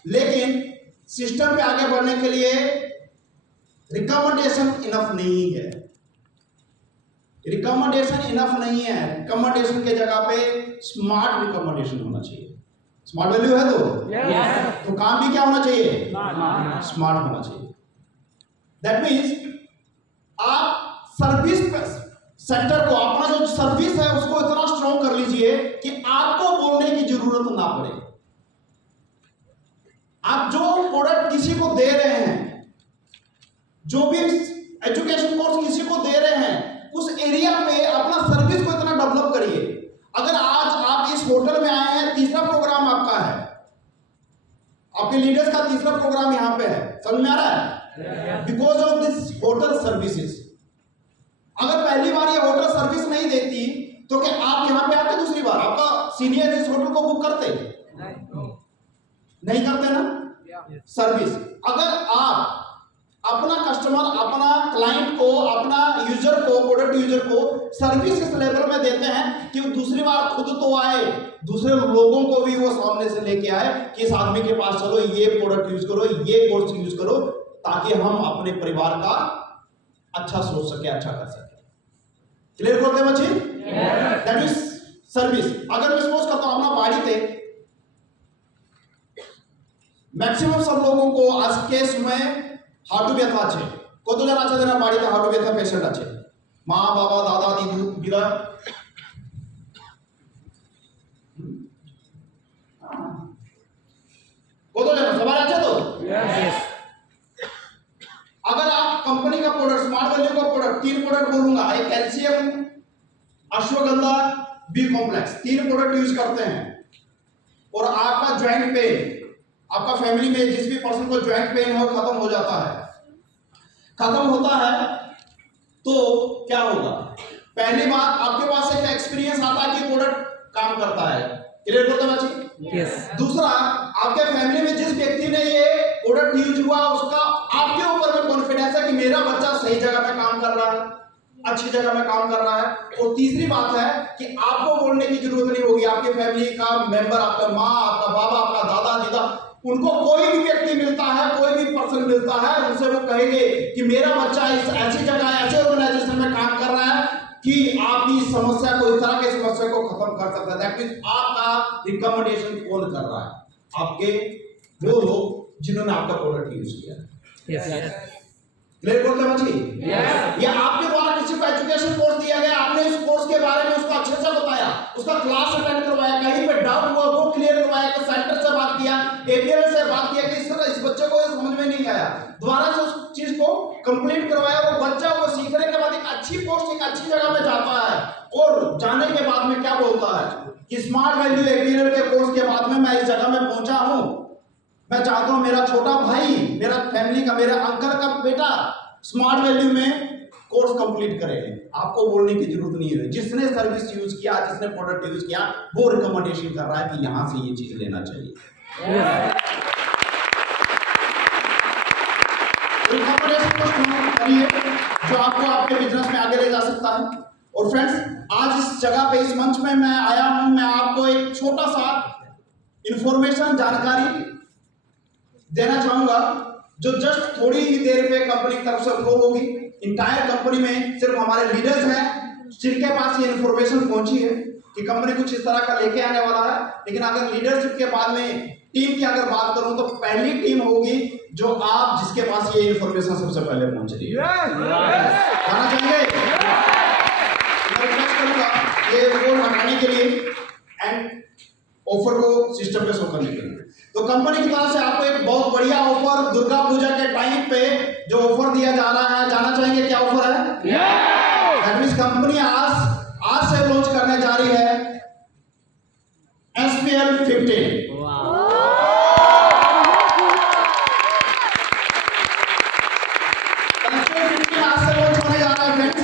लेकिन सिस्टम पे आगे बढ़ने के लिए रिकमेंडेशन इनफ नहीं है। रिकमेंडेशन इनफ नहीं है। रिकमेंडेशन के जगह पे स्मार्ट रिकमेंडेशन होना चाहिए। स्मार्ट वैल्यू है तो काम भी क्या होना चाहिए? स्मार्ट होना चाहिए। दैट मीन्स आप सर्विस सेक्टर को, अपना जो सर्विस है उसको इतना स्ट्रॉन्ग कर लीजिए कि आपको बोलने की जरूरत ना पड़े। आप जो प्रोडक्ट किसी को दे रहे हैं, जो भी एजुकेशन कोर्स किसी को दे रहे हैं, उस एरिया पे अपना सर्विस को इतना डेवलप करिए। अगर आज आप इस होटल में आए हैं, तीसरा प्रोग्राम आपका है, आपके लीडर्स का तीसरा प्रोग्राम यहां पे है, समझ में आ रहा है? Because of this hotel services. अगर पहली बार ये होटल सर्विस नहीं देती तो क्या आप यहां पे आते दूसरी बार? आपका सीनियर इस होटल को बुक करते? नहीं करते ना। सर्विस, अगर आप अपना कस्टमर, अपना क्लाइंट को, अपना यूजर को, प्रोडक्ट यूजर को सर्विस इस लेवल में देते हैं कि वो दूसरी बार खुद तो आए, दूसरे लोगों को भी वो सामने से लेके आए कि इस आदमी के पास चलो, ये प्रोडक्ट यूज करो, ये कोर्स यूज करो, ताकि हम अपने परिवार का अच्छा सोच सके, अच्छा कर सके। क्लियर करते हैं बच्चे? That is service. अगर मैं सपोज करता हूं अपना बाड़ीते मैक्सिमम सब लोगों को आज के समय हार्ट व्यथा আছে, কতজন আছে যারা বাড়িতে হার্ট ব্যথা পেশেন্ট আছে? মা, বাবা, দাদা, দিদা, কতজন? সবার আছে তো? अगर आप कंपनी का प्रोडक्ट, स्मार्ट वैल्यू का प्रोडक्ट, 3 प्रोडक्ट बोलूंगा, एक calcium, ashwagandha, B complex, 3 product use करते हैं और आपका ज्वाइंट पेन, आपका फैमिली में जिस भी पर्सन को ज्वाइंट पेन हो खत्म हो जाता है, खत्म होता है, तो क्या होगा? पहली बात, आपके पास एक एक्सपीरियंस आता है कि प्रोडक्ट काम करता है। क्लियर होता है बच्चे? यस। दूसरा, आपके फैमिली में जिस व्यक्ति ने ये प्रोडक्ट यूज हुआ, उसका आपके ऊपर में कॉन्फिडेंस है कि मेरा बच्चा सही जगह पे काम कर रहा है, अच्छी जगह में काम कर रहा है। और तीसरी बात है कि आपको बोलने की जरूरत नहीं होगी, आपके फैमिली का मेंबर, आपका माँ, आपका बाबा, आपका दादा, दीदा, उनको कोई भी व्यक्ति मिलता है, कोई भी पर्सन मिलता है, उनसे वो कहेंगे कि मेरा बच्चा इस ऐसी जगह, ऐसे ऑर्गेनाइजेशन में काम कर रहा है कि आपकी समस्या को, इस तरह की समस्या को खत्म कर सकता है। दैट मींस आपका रिकमेंडेशन कौन कर रहा है? आपके वो लोग जिन्होंने आपका प्रोडक्ट यूज किया। यस। क्लियर करते हैं बच्चे? या आपके द्वारा किसी को एजुकेशन कोर्स दिया गया, आपने उस कोर्स के बारे में उसको अच्छे से बताया, उसका क्लास अटेंड करवाया, कहीं पे डाउट हुआ वो क्लियर करवाया, कि सेंटर से बात किया, एपीएल से बात किया कि इस बच्चे को समझ में नहीं आया, दोबारा से उस चीज को कंप्लीट करवाया, वो बच्चा वो सीखने के बाद एक अच्छी पोस्ट, एक अच्छी जगह में जाता है और जाने के बाद में क्या बोलता है कि स्मार्ट वैल्यू एपीएल के कोर्स के बाद में मैं इस जगह में पहुंचा हूं, मैं चाहता हूं मेरा छोटा भाई, मेरा फैमिली का, मेरा अंकल का बेटा स्मार्ट वैल्यू में कोर्स कंप्लीट करे। आपको बोलने की जरूरत नहीं है, जिसने सर्विस यूज किया, जिसने प्रोडक्ट यूज किया, वो रिकमेंडेशन कर रहा है कि यहां से ये चीज लेना चाहिए। रिकमेंडेशन को करिए जो आपको आपके बिजनेस में आगे ले जा सकता है। और फ्रेंड्स, आज इस जगह पे, इस मंच में मैं आया हूं, मैं आपको एक छोटा सा इंफॉर्मेशन, जानकारी देना चाहूंगा जो जस्ट थोड़ी ही देर पे कंपनी की तरफ से फ्लो होगी। इंटायर कंपनी में सिर्फ हमारे लीडर्स हैं जिनके पास ये इंफॉर्मेशन पहुंची है कि कंपनी कुछ इस तरह का लेके आने वाला है। लेकिन अगर लीडरशिप के बाद में टीम की अगर बात करूं तो पहली टीम होगी जो आप, जिसके पास ये इंफॉर्मेशन सबसे पहले पहुंच रही है। कहना चाहेंगे? मैं रिक्वेस्ट करूंगा ये बोर्ड हटाने के लिए एंड ऑफर को सिस्टम पे शो करने के लिए। तो कंपनी की तरफ से आपको एक बहुत बढ़िया ऑफर दुर्गा पूजा के टाइम पे जो ऑफर दिया जा रहा है, जाना चाहेंगे क्या ऑफर है? दैट मींस कंपनी आज से लॉन्च करने जा रही है SPL 15। आज से लॉन्च होने जा रहा है फ्रेंड्स।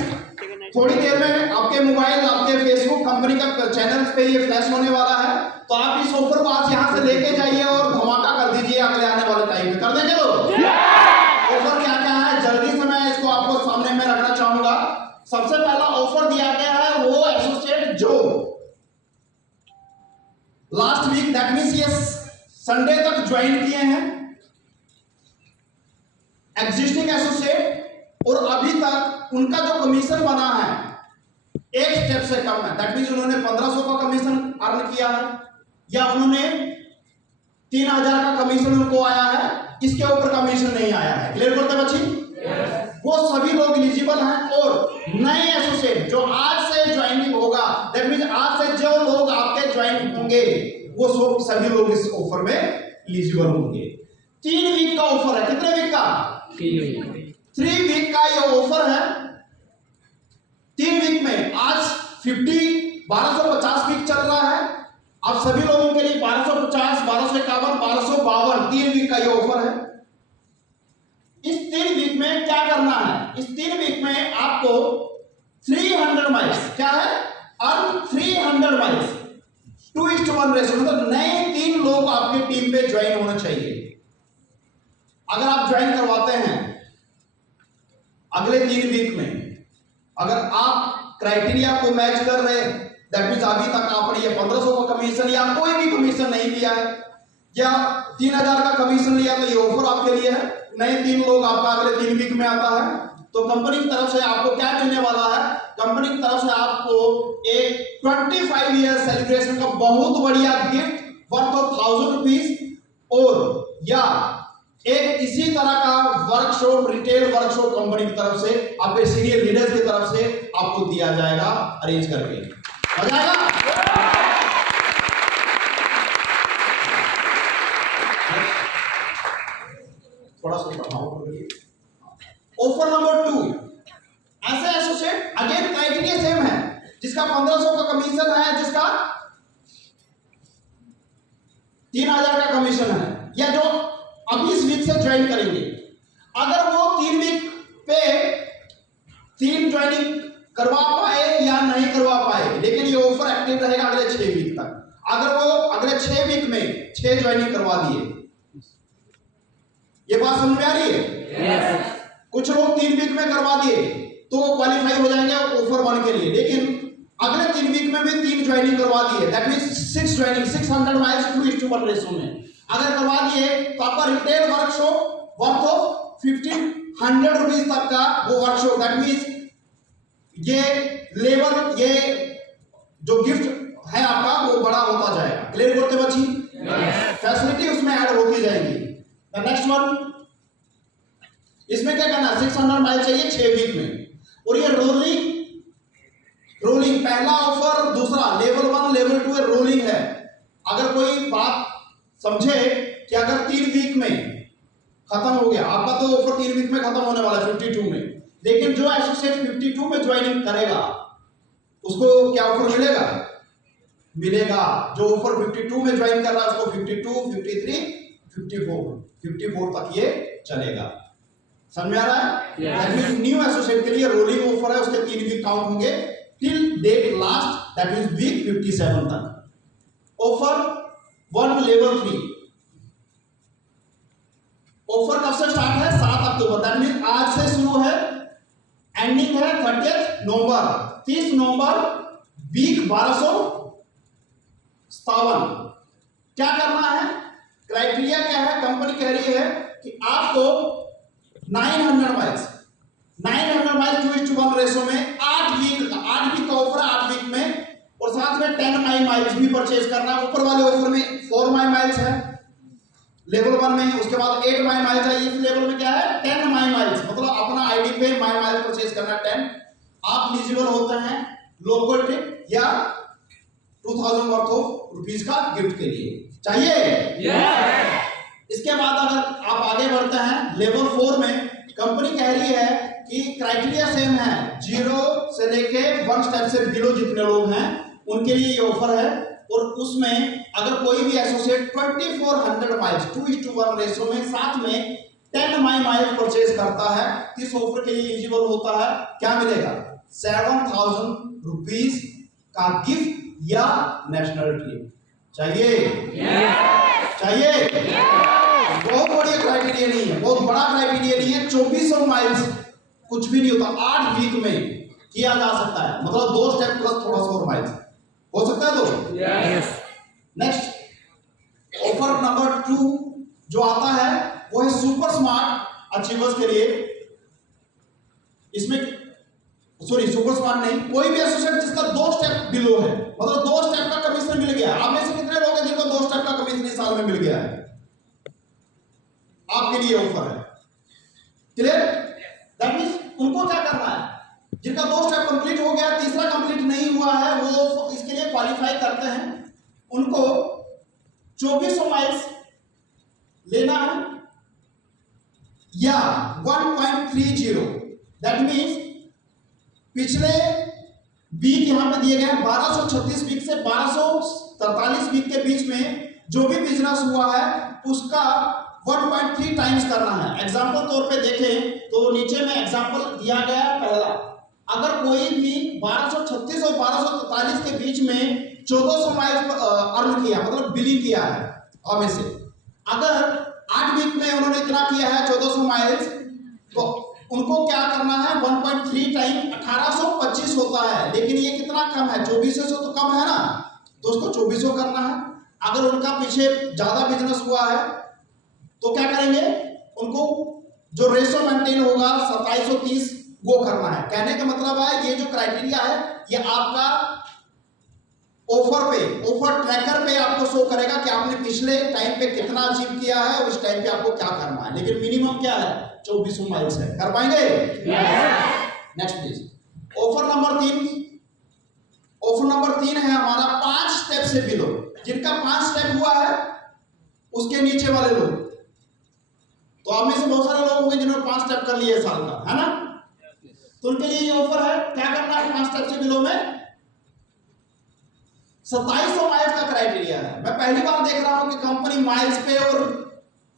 थोड़ी देर में आपके मोबाइल, आपके फेसबुक, कंपनी का चैनल पे ये फ्लैश होने वाला है, तो आप इस ऑफर को आज यहां से लेके जाइए और धमाका कर दीजिए अगले आने वाले टाइम में। कर देंगे लोग? ऑफर क्या क्या है जल्दी से मैं इसको आपको सामने में रखना चाहूंगा। सबसे पहला ऑफर दिया गया है वो एसोसिएट जो लास्ट वीक, दैट मींस ये संडे तक ज्वाइन किए हैं एग्जिस्टिंग एसोसिएट, और अभी तक उनका जो कमीशन बना है एक स्टेप से कम है। दैट मींस उन्होंने 1500 का कमीशन अर्न किया है या उन्होंने 3000 का कमीशन उनको आया है, इसके ऊपर कमीशन नहीं आया है। क्लियर करते बच्ची? वो सभी लोग एलिजिबल हैं। और नए एसोसिएट जो आज से ज्वाइनिंग होगा, दैट मींस आज से जो लोग आपके ज्वाइन होंगे वो सभी लोग इस ऑफर में एलिजिबल होंगे। 3 वीक का ऑफर है। कितने वीक का? 3 वीक का ये ऑफर है। 3 वीक में आज 1250 वीक चल रहा है। आप सभी लोगों के लिए 1250, 1251, 1252 3 वीक का ये ऑफर है। इस 3 वीक में क्या करना है? इस 3 वीक में आपको 300 माइल्स, क्या है? अर्न 300 माइल्स 2:1 रेशियो, मतलब नए 3 लोग आपके टीम पे ज्वाइन होना चाहिए। अगर आप ज्वाइन करवाते हैं अगले 3 वीक में अगर आप क्राइटेरिया को मैच कर रहे हैं, दैट मीन्स अभी तक आपने ये 1500 का कमीशन या कोई भी कमीशन नहीं लिया है या 3000 का कमीशन लिया, तो ये ऑफर आपके लिए है। नए 3 लोग आपका अगले 3 वीक में आता है, तो कंपनी की तरफ से आपको क्या मिलने वाला है? कंपनी की तरफ से आपको एक 25 ईयर सेलिब्रेशन का बहुत बढ़िया गिफ्ट वर्थ ऑफ 1000 रुपीज, और या एक इसी तरह का वर्कशॉप, रिटेल वर्कशॉप कंपनी की तरफ से आपके सीनियर लीडर्स की तरफ से आपको दिया जाएगा, अरेंज करके हो जाएगा। थोड़ा सा बढ़ाओ। ऑफर नंबर 2, ऐसे एसोसिएट, अगेन क्राइटेरिया सेम है, जिसका 1500 का कमीशन है, जिसका 3000 का कमीशन है, या जो अभी इस वीक से ज्वाइन करेंगे। अगर वो 3 वीक पे 3 ज्वाइनिंग करवा पाए या नहीं करवा पाए, लेकिन ये ऑफर एक्टिव रहेगा अगले 6 वीक तक। अगर वो अगले 6 वीक में 6 ज्वाइनिंग करवा दिए, ये बात समझ में आ रही है? yes. कुछ लोग 3 वीक में करवा दिए तो वो क्वालिफाई हो जाएंगे ऑफर 1 के लिए, लेकिन अगले 3 वीक में भी 3 ज्वाइनिंग करवा दिए, that means 6 joining, 600 miles 2:1 ratio में अगर करवा दिए, तो आपका retail workshop worth of 1500 rupees तक का वो वर्कशॉप, दैट मींस ये लेवल, ये जो गिफ्ट है आपका वो बड़ा होता जाएगा। क्लियर करते बच्ची? फैसिलिटी उसमें ऐड होती जाएगी। नेक्स्ट वन, इसमें क्या करना है? 600 माइल चाहिए 6 वीक में, और ये रोलिंग पहला ऑफर, दूसरा लेवल 1 लेवल 2 रोलिंग है। अगर कोई बात समझे कि अगर 3 वीक में खत्म हो गया आपका, तो ऑफर 3 वीक में खत्म होने वाला है 52 में, लेकिन जो एसोसिएट 52 में ज्वाइनिंग करेगा उसको क्या ऑफर मिलेगा? मिलेगा। जो ऑफर 52 में ज्वाइन कर रहा है उसको 52, 53, 54 तक ये चलेगा। समझ में आ रहा है? न्यू एसोसिएट के लिए रोलिंग ऑफर है, उसके 3 वीक काउंट होंगे till date last, that means week 57 तक। ऑफर 1 लेवल 3, ऑफर कब से स्टार्ट है? 7 अक्टूबर, दैट मींस आज से शुरू है, एंडिंग है 30 नवंबर, 30 नवंबर, वीक 1257। क्या करना है? क्राइटेरिया क्या है? कंपनी कह रही है कि आपको 900 माइल्स 2:1 रेशो में 8 वीक का ऑफर है, 8 वीक में, और साथ में 10 माइल्स भी परचेज करना है। ऊपर वाले ऑफर में 4 माइल्स है लेवल 1 में, उसके बाद 8 माइल्स है, इस लेवल में क्या है? 10 माइल्स, मतलब अपना आईडी पे माइल्स परचेज करना 10। आप एलिजिबल होते हैं लोकल ट्रिप या 2000 वर्थ ऑफ रुपीज का गिफ्ट के लिए। चाहिए? इसके बाद अगर आप आगे बढ़ते हैं लेवल 4 में, कंपनी कह रही है कि क्राइटेरिया सेम है, 0 से लेके 1 स्टेप से बिलो जितने लोग हैं उनके लिए ये ऑफर है, और उसमें अगर कोई भी एसोसिएट 2400 माइल्स 2:1 रेशो में साथ में 10 माइल्स परचेज करता है, इस ऑफर के लिए एलिजिबल होता है। क्या मिलेगा? 7000 रुपीज का गिफ्ट या नेशनल ट्रिप। चाहिए? चाहिए? बहुत बढ़िया क्राइटेरिया नहीं है, बहुत बड़ा क्राइटेरिया नहीं है। 2400 माइल्स कुछ भी नहीं होता, 8 वीक में किया जा सकता है, मतलब 2 स्टेप प्लस थोड़ा सा और माइल्स हो सकता है। तो नेक्स्ट ऑफर नंबर 2 जो आता है वो है सुपर स्मार्ट अचीवर्स के लिए। इसमें सुपर स्मार्ट नहीं, कोई भी एसोसिएट जिसका 2 स्टेप बिलो है, मतलब 2 स्टेप का कमीशन मिल गया। आप में से कितने लोग हैं जिनको 2 स्टेप का कमीशन इस साल में मिल गया है? आपके लिए ऑफर है। क्लियर? दैट मींस उनको क्या करना है? जिनका 2 स्टेप कंप्लीट हो गया, तीसरा कंप्लीट नहीं हुआ है, वो इसके लिए क्वालिफाई करते हैं। उनको 2400 माइल्स लेना है या 1.30, दैट मींस पिछले वीक यहां पे दिए गए 1236 वीक से 1243 वीक के बीच में जो भी बिजनेस हुआ है उसका 1.3 टाइम्स करना है। एग्जांपल तौर पे देखें तो नीचे में एग्जांपल दिया गया पहला, अगर कोई भी 1236 और 1243 के बीच में 1400 माइल्स अर्न किया, मतलब बिलिंग किया है हमें से, अगर 8 वीक में उन्होंने इतना किया है 1400 माइल्स, तो उनको क्या करना है 1.3 टाइम 1825 होता है, लेकिन ये कितना कम है, 2400 तो कम है ना दोस्तों, 2400 करना है। अगर उनका पीछे ज्यादा बिजनेस हुआ है तो क्या करेंगे, उनको जो रेशो मेंटेन होगा 2730 वो करना है। कहने का मतलब है ये जो क्राइटेरिया है ये आपका ऑफर ट्रैकर पे आपको शो करेगा कि आपने पिछले टाइम पे कितना अचीव किया है और उस टाइम पे आपको क्या करना है, लेकिन मिनिमम क्या है 2400 माइल्स है। कर पाएंगे? Next please. ऑफर नंबर 3 है हमारा 5 स्टेप से बिलो। जिनका 5 स्टेप हुआ है उसके नीचे वाले लोग, तो आप में से बहुत सारे लोग होंगे जिन्होंने 5 स्टेप कर लिए साल का, है ना, तो उनके लिए ये ऑफर है। क्या करना है 5 स्टेप से बिलो में? 2700 माइल्स का क्राइटेरिया है। मैं पहली बार देख रहा हूं कि कंपनी माइल्स पे और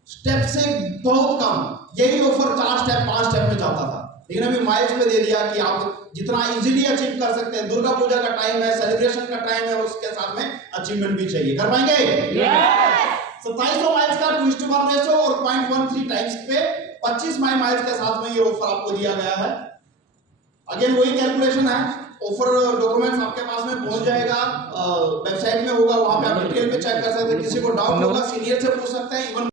स्टेप से बहुत कम, यही ऑफर 4 स्टेप 5 स्टेप में जाता था, लेकिन अभी माइल्स पे दे दिया कि आप जितना इजीली अचीव कर सकते हैं। दुर्गा पूजा का टाइम है, सेलिब्रेशन का टाइम है, उसके साथ में अचीवमेंट भी चाहिए। कर पाएंगे? 2700 माइल्स का 2:1 रेशो और 0.13 टाइम्स पे 25 माइल्स के साथ में ये ऑफर आपको दिया गया है। अगेन वही कैलकुलेशन है, ऑफर डॉक्यूमेंट्स आपके पास में पहुंच जाएगा, वेबसाइट में होगा, वहां पे आप डिटेल में चेक कर सकते हैं। किसी को डाउट होगा सीनियर से पूछ सकते हैं, इवन